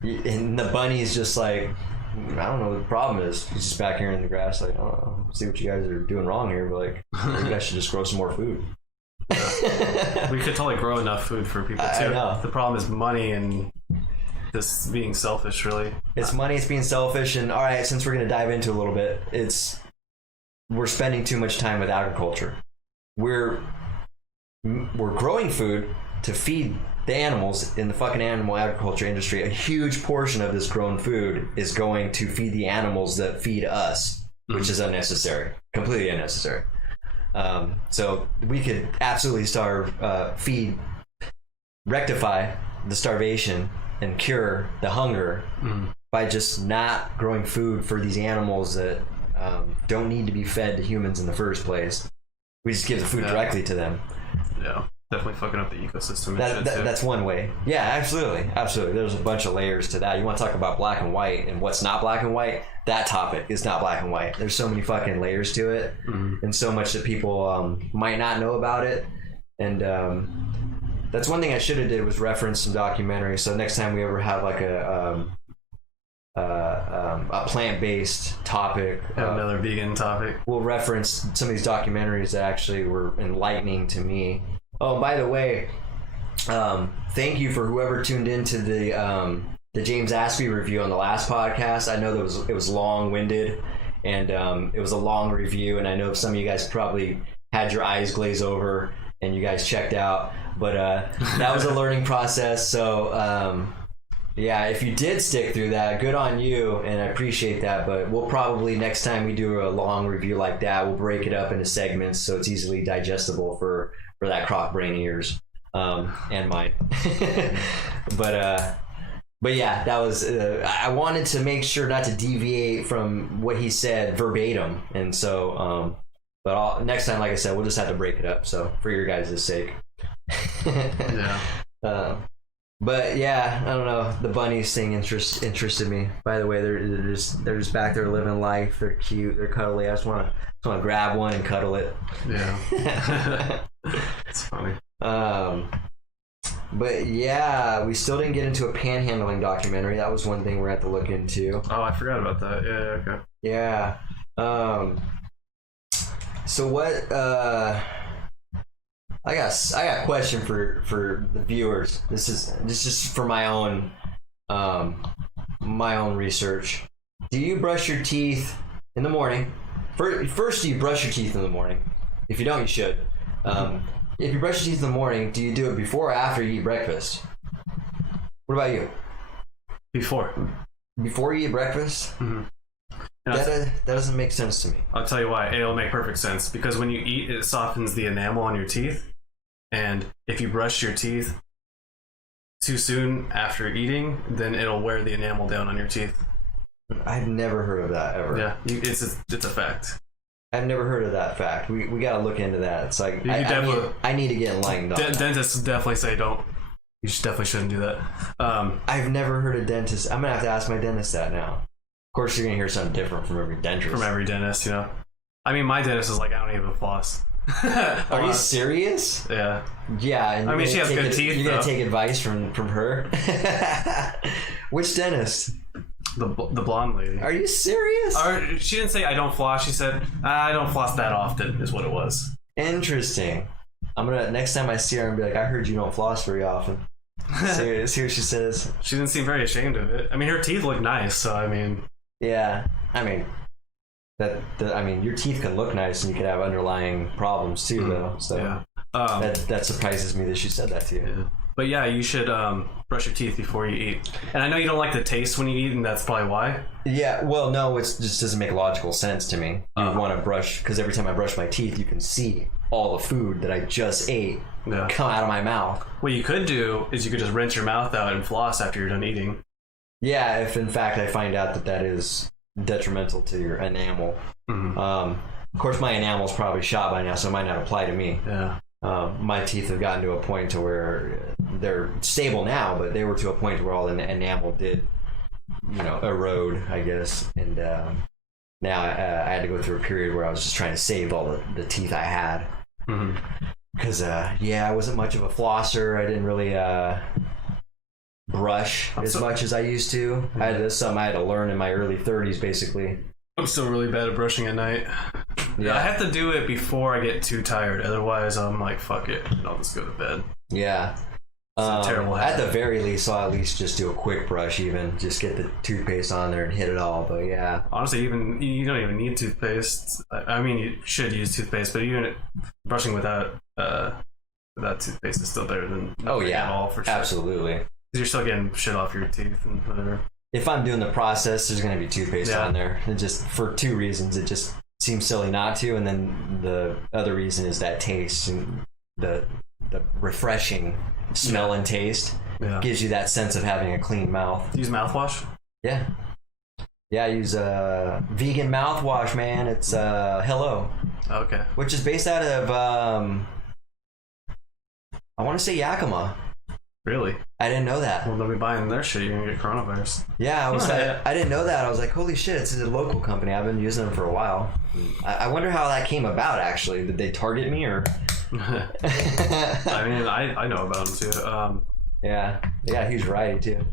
the bunny's just like, I don't know what the problem is. He's just back here in the grass like, oh, see what you guys are doing wrong here, but like, you guys should just grow some more food. We could totally grow enough food for people too. I know. The problem is money and just being selfish, really. It's money, it's being selfish, and all right, since we're going to dive into a little bit, we're spending too much time with agriculture. We're growing food to feed the animals in the fucking animal agriculture industry. A huge portion of this grown food is going to feed the animals that feed us, which is unnecessary, completely unnecessary. So we could absolutely rectify the starvation and cure the hunger by just not growing food for these animals that don't need to be fed to humans in the first place. We just give the food directly to them. Yeah, definitely fucking up the ecosystem. That's one way. Yeah, absolutely. There's a bunch of layers to that. You want to talk about black and white and what's not black and white? That topic is not black and white. There's so many fucking layers to it, and so much that people might not know about it. And that's one thing I should have did was reference some documentaries. So next time we ever have like a plant-based topic, another vegan topic, we'll reference some of these documentaries that actually were enlightening to me. Oh, by the way, thank you for whoever tuned into the James Aspey review on the last podcast. I know that it was long-winded, and it was a long review, and I know some of you guys probably had your eyes glaze over and you guys checked out, but that was a learning process. So yeah, if you did stick through that, good on you, and I appreciate that. But we'll probably, next time we do a long review like that, we'll break it up into segments so it's easily digestible for that croc brain ears and mine. But yeah, that was I wanted to make sure not to deviate from what he said verbatim, and so but next time, like I said, we'll just have to break it up, so for your guys' sake. Yeah. But yeah, I don't know. The bunnies thing interested me. By the way, they're just back there living life. They're cute. They're cuddly. I just want to grab one and cuddle it. Yeah. It's funny. But yeah, we still didn't get into a panhandling documentary. That was one thing we're gonna have to look into. Oh, I forgot about that. Yeah. Okay. Yeah. So what? I got a question for the viewers. This is just for my own research. Do you brush your teeth in the morning? First, do you brush your teeth in the morning? If you don't, you should. If you brush your teeth in the morning, do you do it before or after you eat breakfast? What about you? Before you eat breakfast? Mm-hmm. That doesn't make sense to me. I'll tell you why. It'll make perfect sense, because when you eat, it softens the enamel on your teeth, and if you brush your teeth too soon after eating, then it'll wear the enamel down on your teeth. I've never heard of that ever. Yeah, it's a fact. I've never heard of that fact. We got to look into that. It's like I need to get enlightened on that. Dentists definitely say don't. You definitely shouldn't do that. I've never heard a dentist. I'm gonna have to ask my dentist that now. Of course, you're gonna hear something different from every dentist. From every dentist, you know. I mean, my dentist is like, I don't even floss. Are you serious? Yeah. Yeah. And I mean, she has good teeth. You're gonna take advice from her. Which dentist? The blonde lady. Are you serious? She didn't say I don't floss. She said I don't floss that often. Is what it was. Interesting. I'm gonna next time I see her and be like, I heard you don't floss very often. See what she says. She didn't seem very ashamed of it. I mean, her teeth look nice, so I mean. Yeah, I mean, your teeth can look nice and you can have underlying problems too, though. So yeah. That surprises me that she said that to you. Yeah. But yeah, you should brush your teeth before you eat. And I know you don't like the taste when you eat, and that's probably why. Yeah, well, no, it just doesn't make logical sense to me. You want to brush, because every time I brush my teeth, you can see all the food that I just ate come out of my mouth. What you could do is you could just rinse your mouth out and floss after you're done eating. Yeah, if in fact I find out that is detrimental to your enamel. Mm-hmm. Of course, my enamel is probably shot by now, so it might not apply to me. Yeah. My teeth have gotten to a point to where they're stable now, but they were to a point where all the enamel did, erode, I guess. And now I had to go through a period where I was just trying to save all the teeth I had. Because, I wasn't much of a flosser. I didn't really brush as much as I used to. That's something I had to learn in my early 30s, basically. I'm still really bad at brushing at night. Yeah, I have to do it before I get too tired. Otherwise, I'm like, fuck it, and I'll just go to bed. Yeah. It's a terrible habit. At the very least, I'll at least just do a quick brush, even just get the toothpaste on there and hit it all. But yeah, honestly, you don't even need toothpaste. I mean, you should use toothpaste, but even brushing without toothpaste is still better than nothing at all, for sure. Absolutely. Because you're still getting shit off your teeth and whatever. If I'm doing the process, there's going to be toothpaste on there. And just for two reasons. It just seems silly not to. And then the other reason is that taste and the refreshing smell and taste gives you that sense of having a clean mouth. Do you use mouthwash? Yeah. Yeah, I use vegan mouthwash, man. It's Hello. Okay. Which is based out of, I want to say Yakima. Really? I didn't know that. Well, they'll be buying their shit. You're gonna get coronavirus. Yeah, I didn't know that. I was like, holy shit, it's a local company. I've been using them for a while. I wonder how that came about, actually. Did they target me, or? I mean, I know about them, too. Yeah, huge variety, too.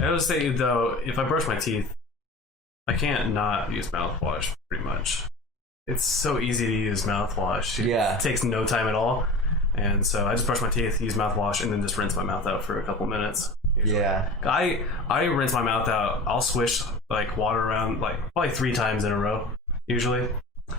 I would say, though, if I brush my teeth, I can't not use mouthwash, pretty much. It's so easy to use mouthwash. It takes no time at all. And so I just brush my teeth, use mouthwash, and then just rinse my mouth out for a couple minutes. Usually. Yeah. I rinse my mouth out. I'll swish like water around like probably 3 times in a row, usually.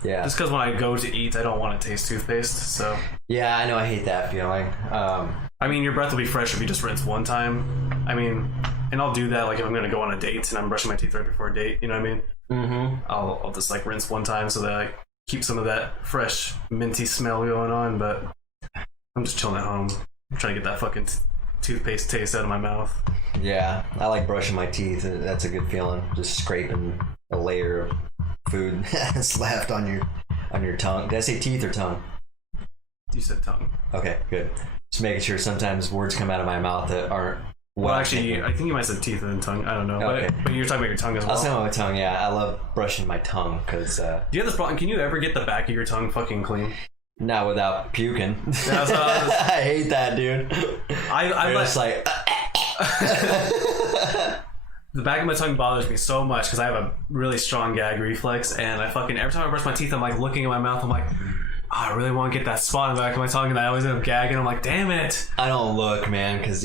Yeah. Just because when I go to eat, I don't want to taste toothpaste. So. Yeah, I know. I hate that feeling. I mean, your breath will be fresh if you just rinse one time. I mean, and I'll do that like if I'm gonna go on a date and I'm brushing my teeth right before a date. You know what I mean? Mm-hmm. I'll just like rinse one time so that I keep some of that fresh minty smell going on, but. I'm just chilling at home. I'm trying to get that fucking toothpaste taste out of my mouth. Yeah, I like brushing my teeth. That's a good feeling. Just scraping a layer of food that's left on your tongue. Did I say teeth or tongue? You said tongue. Okay, good. Just making sure sometimes words come out of my mouth that aren't. Well, actually, I think you might have said teeth and then tongue. I don't know. Okay. But you're talking about your tongue as well. I was talking about my tongue, yeah. I love brushing my tongue because... Do you have this problem? Can you ever get the back of your tongue fucking clean? Not without puking. I hate that, dude. I'm just like... The back of my tongue bothers me so much because I have a really strong gag reflex, and I fucking... Every time I brush my teeth, I'm like looking at my mouth, I'm like... I really want to get that spot in the back of my tongue, and I always end up gagging. I'm like, damn it. I don't look, man, because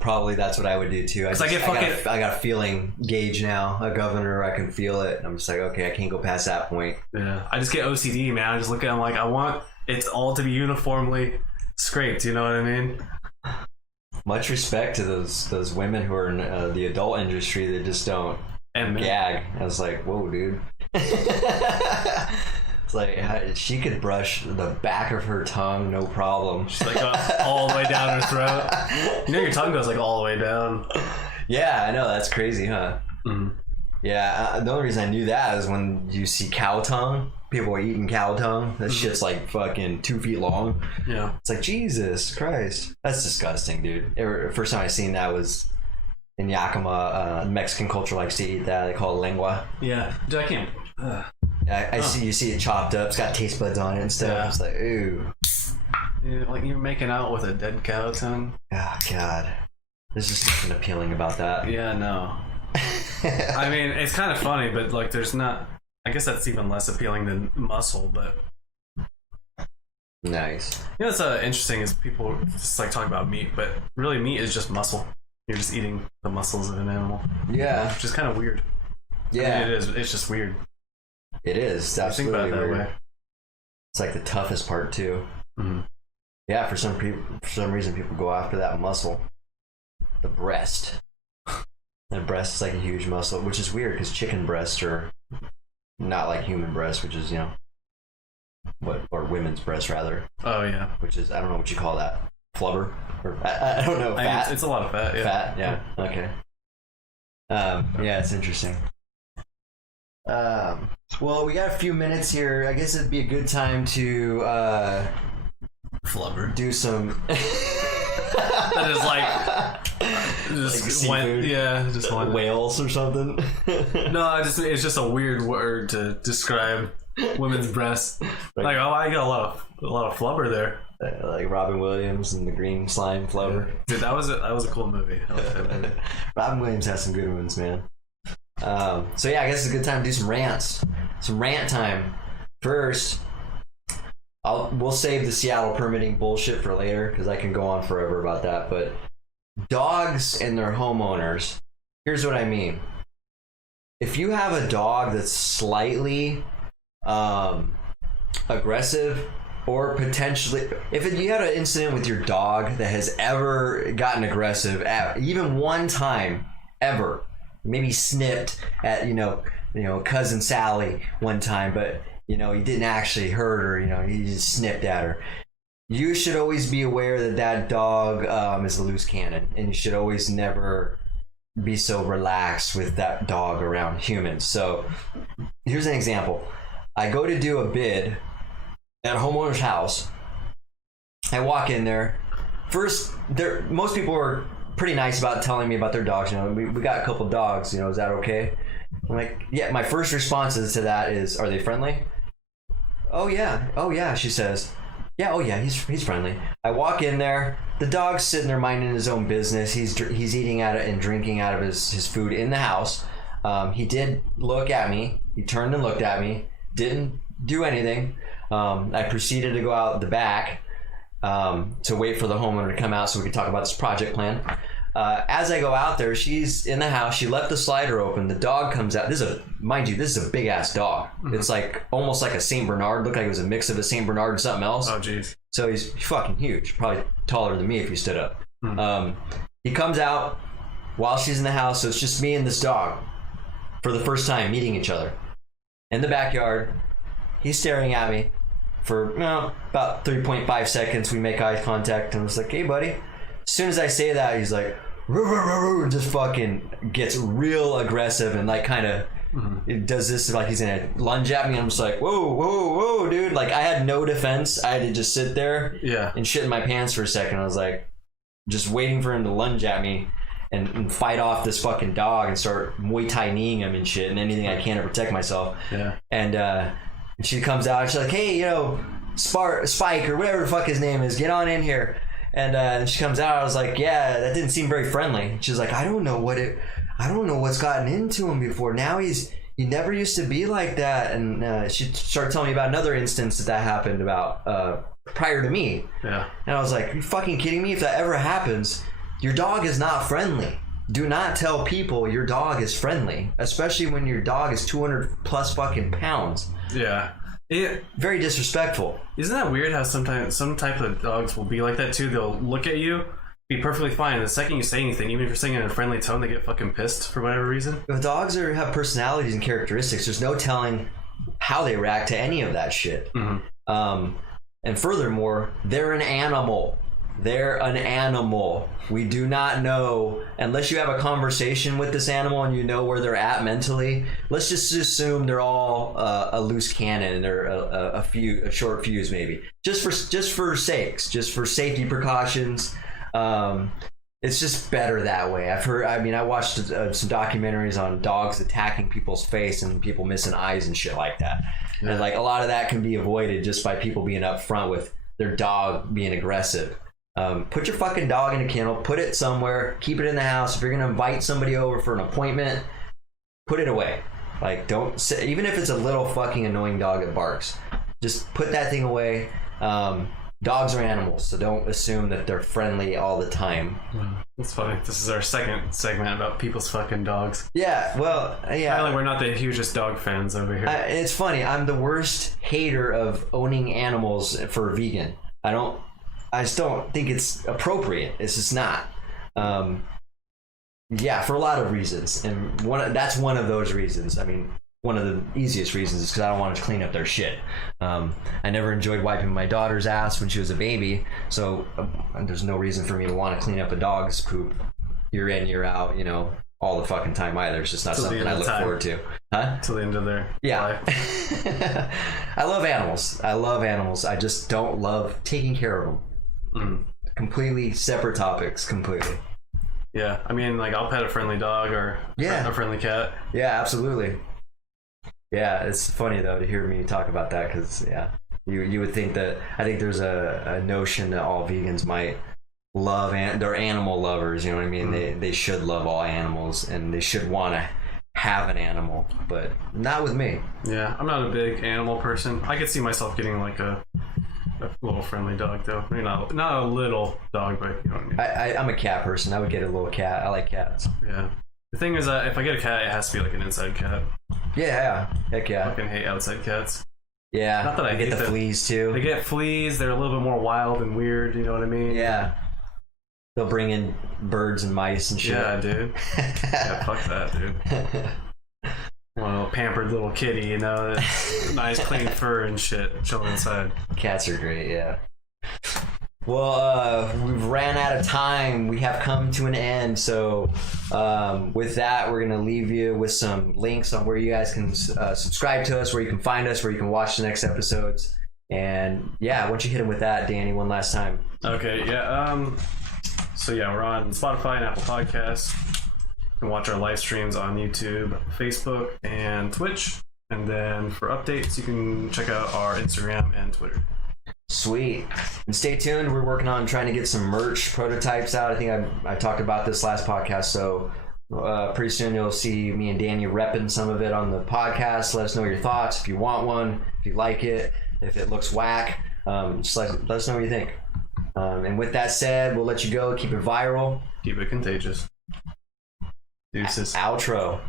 probably that's what I would do too. I got a feeling gauge now, a governor. I can feel it. I'm just like, okay, I can't go past that point. Yeah, I just get OCD, man. I just look at it, I'm like, I want it all to be uniformly scraped. You know what I mean? Much respect to those women who are in the adult industry that just don't gag. I was like, whoa, dude. It's like she could brush the back of her tongue, no problem. She's like all the way down her throat. You know, your tongue goes like all the way down. Yeah, I know, that's crazy, huh? Mm-hmm. Yeah, the only reason I knew that is when you see cow tongue. People are eating cow tongue. That shit's like fucking 2 feet long. Yeah. It's like, Jesus Christ. That's disgusting, dude. First time I seen that was in Yakima. Mexican culture likes to eat that. They call it lengua. Yeah. Dude, I can't. I see you see it chopped up. It's got taste buds on it and stuff. Yeah. It's like, ooh. Yeah, like you're making out with a dead cow tongue. Oh, God. There's just nothing appealing about that. Yeah, no. I mean, it's kind of funny, but like there's not... I guess that's even less appealing than muscle, but... Nice. You know what's interesting is people just like talk about meat, but really meat is just muscle. You're just eating the muscles of an animal. Yeah. Which is kind of weird. Yeah. I mean, it is. It's just weird. It is. It's You think absolutely about it that weird. way. It's like the toughest part, too. Mm-hmm. Yeah, for some reason, people go after that muscle. The breast. The breast is like a huge muscle, which is weird because chicken breasts are not like human breasts, which is, you know, or women's breasts rather, Oh yeah. which is, I don't know what you call that. Flubber? Or, I don't know. I mean, Fat? it's a lot of fat. Yeah. Fat? Yeah. Okay. Yeah, it's interesting. Well, we got a few minutes here. I guess it'd be a good time to Flubber. do some. That is just Like went. seafood? Yeah, just went. Whales or something. No, it's just a weird word to describe women's breasts. Like, oh, I got a lot of flubber there. Like Robin Williams and the green slime flubber. Dude, that was a cool movie. I like that movie. Robin Williams has some good ones, man. So yeah, I guess it's a good time to do some rants. Some rant time. First, we'll save the Seattle permitting bullshit for later because I can go on forever about that. But dogs and their homeowners. Here's what I mean. If you have a dog that's slightly aggressive, or potentially, if you had an incident with your dog that has ever gotten aggressive, even one time ever, maybe snipped at you know cousin Sally one time, but you know he didn't actually hurt her, you know he just snipped at her. You should always be aware that that dog is a loose cannon, and you should always never be so relaxed with that dog around humans. So here's an example. I go to do a bid at a homeowner's house. I walk in there. First, most people are pretty nice about telling me about their dogs. You know, we got a couple dogs. You know, is that okay? I'm like, yeah. My first responses to that is, are they friendly? Oh yeah, she says. Yeah, oh yeah, he's friendly. I walk in there. The dog's sitting there minding his own business. He's eating out of and drinking out of his food in the house. He did look at me. He turned and looked at me. Didn't do anything. I proceeded to go out the back to wait for the homeowner to come out so we could talk about this project plan. As I go out there, she's in the house. She left the slider open. The dog comes out. Mind you, this is a big ass dog. Mm-hmm. It's like almost like a Saint Bernard. Looked like it was a mix of a Saint Bernard and something else. Oh jeez. So he's fucking huge. Probably taller than me if he stood up. Mm-hmm. He comes out while she's in the house. So it's just me and this dog for the first time meeting each other in the backyard. He's staring at me for about 3.5 seconds. We make eye contact and I was like, hey buddy. As soon as I say that, he's like, roo, roo, roo, roo, just fucking gets real aggressive and like kind of it does this like he's gonna lunge at me. And I'm just like, whoa, whoa, whoa, dude. Like I had no defense. I had to just sit there and shit in my pants for a second. I was like, just waiting for him to lunge at me and fight off this fucking dog and start Muay Thai kneeing him and shit and anything I can to protect myself. Yeah. And she comes out and she's like, hey, you know, Spike or whatever the fuck his name is, get on in here. And she comes out. I was like, yeah, that didn't seem very friendly. She's like, I don't know what's gotten into him before. Now he never used to be like that. And she started telling me about another instance that happened about prior to me. Yeah. And I was like, are you fucking kidding me? If that ever happens, your dog is not friendly. Do not tell people your dog is friendly, especially when your dog is 200 plus fucking pounds. Yeah. Very disrespectful. Isn't that weird how sometimes some type of dogs will be like that too? They'll look at you, be perfectly fine, and the second you say anything, even if you're saying it in a friendly tone, they get fucking pissed for whatever reason. If dogs have personalities and characteristics, there's no telling how they react to any of that shit. Mm-hmm. And furthermore, they're an animal. They're an animal. We do not know, unless you have a conversation with this animal and you know where they're at mentally. Let's just assume they're all a loose cannon and they're a short fuse, maybe. Just for safety precautions. It's just better that way. I watched some documentaries on dogs attacking people's face and people missing eyes and shit like that. Yeah. And like a lot of that can be avoided just by people being upfront with their dog being aggressive. Put your fucking dog in a kennel, put it somewhere, keep it in the house. If you're gonna invite somebody over for an appointment, put it away. Like, don't sit, even if it's a little fucking annoying dog that barks, just put that thing away. Dogs are animals, so don't assume that they're friendly all the time. That's funny. This is our second segment about people's fucking dogs. Yeah, well, yeah. Apparently we're not the hugest dog fans over here. It's funny. I'm the worst hater of owning animals for vegan. I just don't think it's appropriate. It's just not. Yeah, for a lot of reasons, and that's one of those reasons. I mean, one of the easiest reasons is because I don't want to clean up their shit. I never enjoyed wiping my daughter's ass when she was a baby, so there's no reason for me to want to clean up a dog's poop year in, year out, all the fucking time either. It's just not something I look forward to. Huh? Till the end of their life. I love animals. I just don't love taking care of them. Completely separate topics, completely. Yeah, I mean, like, I'll pet a friendly dog or a friendly cat. Yeah, absolutely. Yeah, it's funny though to hear me talk about that because you would think that I think there's a notion that all vegans might love they're animal lovers. You know what I mean? They should love all animals and they should want to have an animal, but not with me. Yeah, I'm not a big animal person. I could see myself getting like a little friendly dog though. I mean, not a little dog, but you know what I mean. I'm a cat person. I would get a little cat. I like cats. Yeah. The thing is that if I get a cat, it has to be like an inside cat. Yeah. Heck yeah. I fucking hate outside cats. Yeah. Not that I get the fleas too. They get fleas. They're a little bit more wild and weird. You know what I mean? Yeah. They'll bring in birds and mice and shit. Yeah, dude. Yeah, fuck that, dude. One little pampered little kitty, nice clean fur and shit, chilling inside. Cats are great, yeah. Well, we've ran out of time. We have come to an end. So with that, we're going to leave you with some links on where you guys can subscribe to us, where you can find us, where you can watch the next episodes. And yeah, why don't you hit them with that, Danny, one last time. Okay, yeah. So yeah, we're on Spotify and Apple Podcasts. You can watch our live streams on YouTube, Facebook, and Twitch. And then for updates, you can check out our Instagram and Twitter. Sweet. And stay tuned. We're working on trying to get some merch prototypes out. I think I talked about this last podcast. So pretty soon you'll see me and Danny repping some of it on the podcast. Let us know your thoughts. If you want one, if you like it, if it looks whack, just let us know what you think. And with that said, we'll let you go. Keep it viral. Keep it contagious. Deuces. Outro.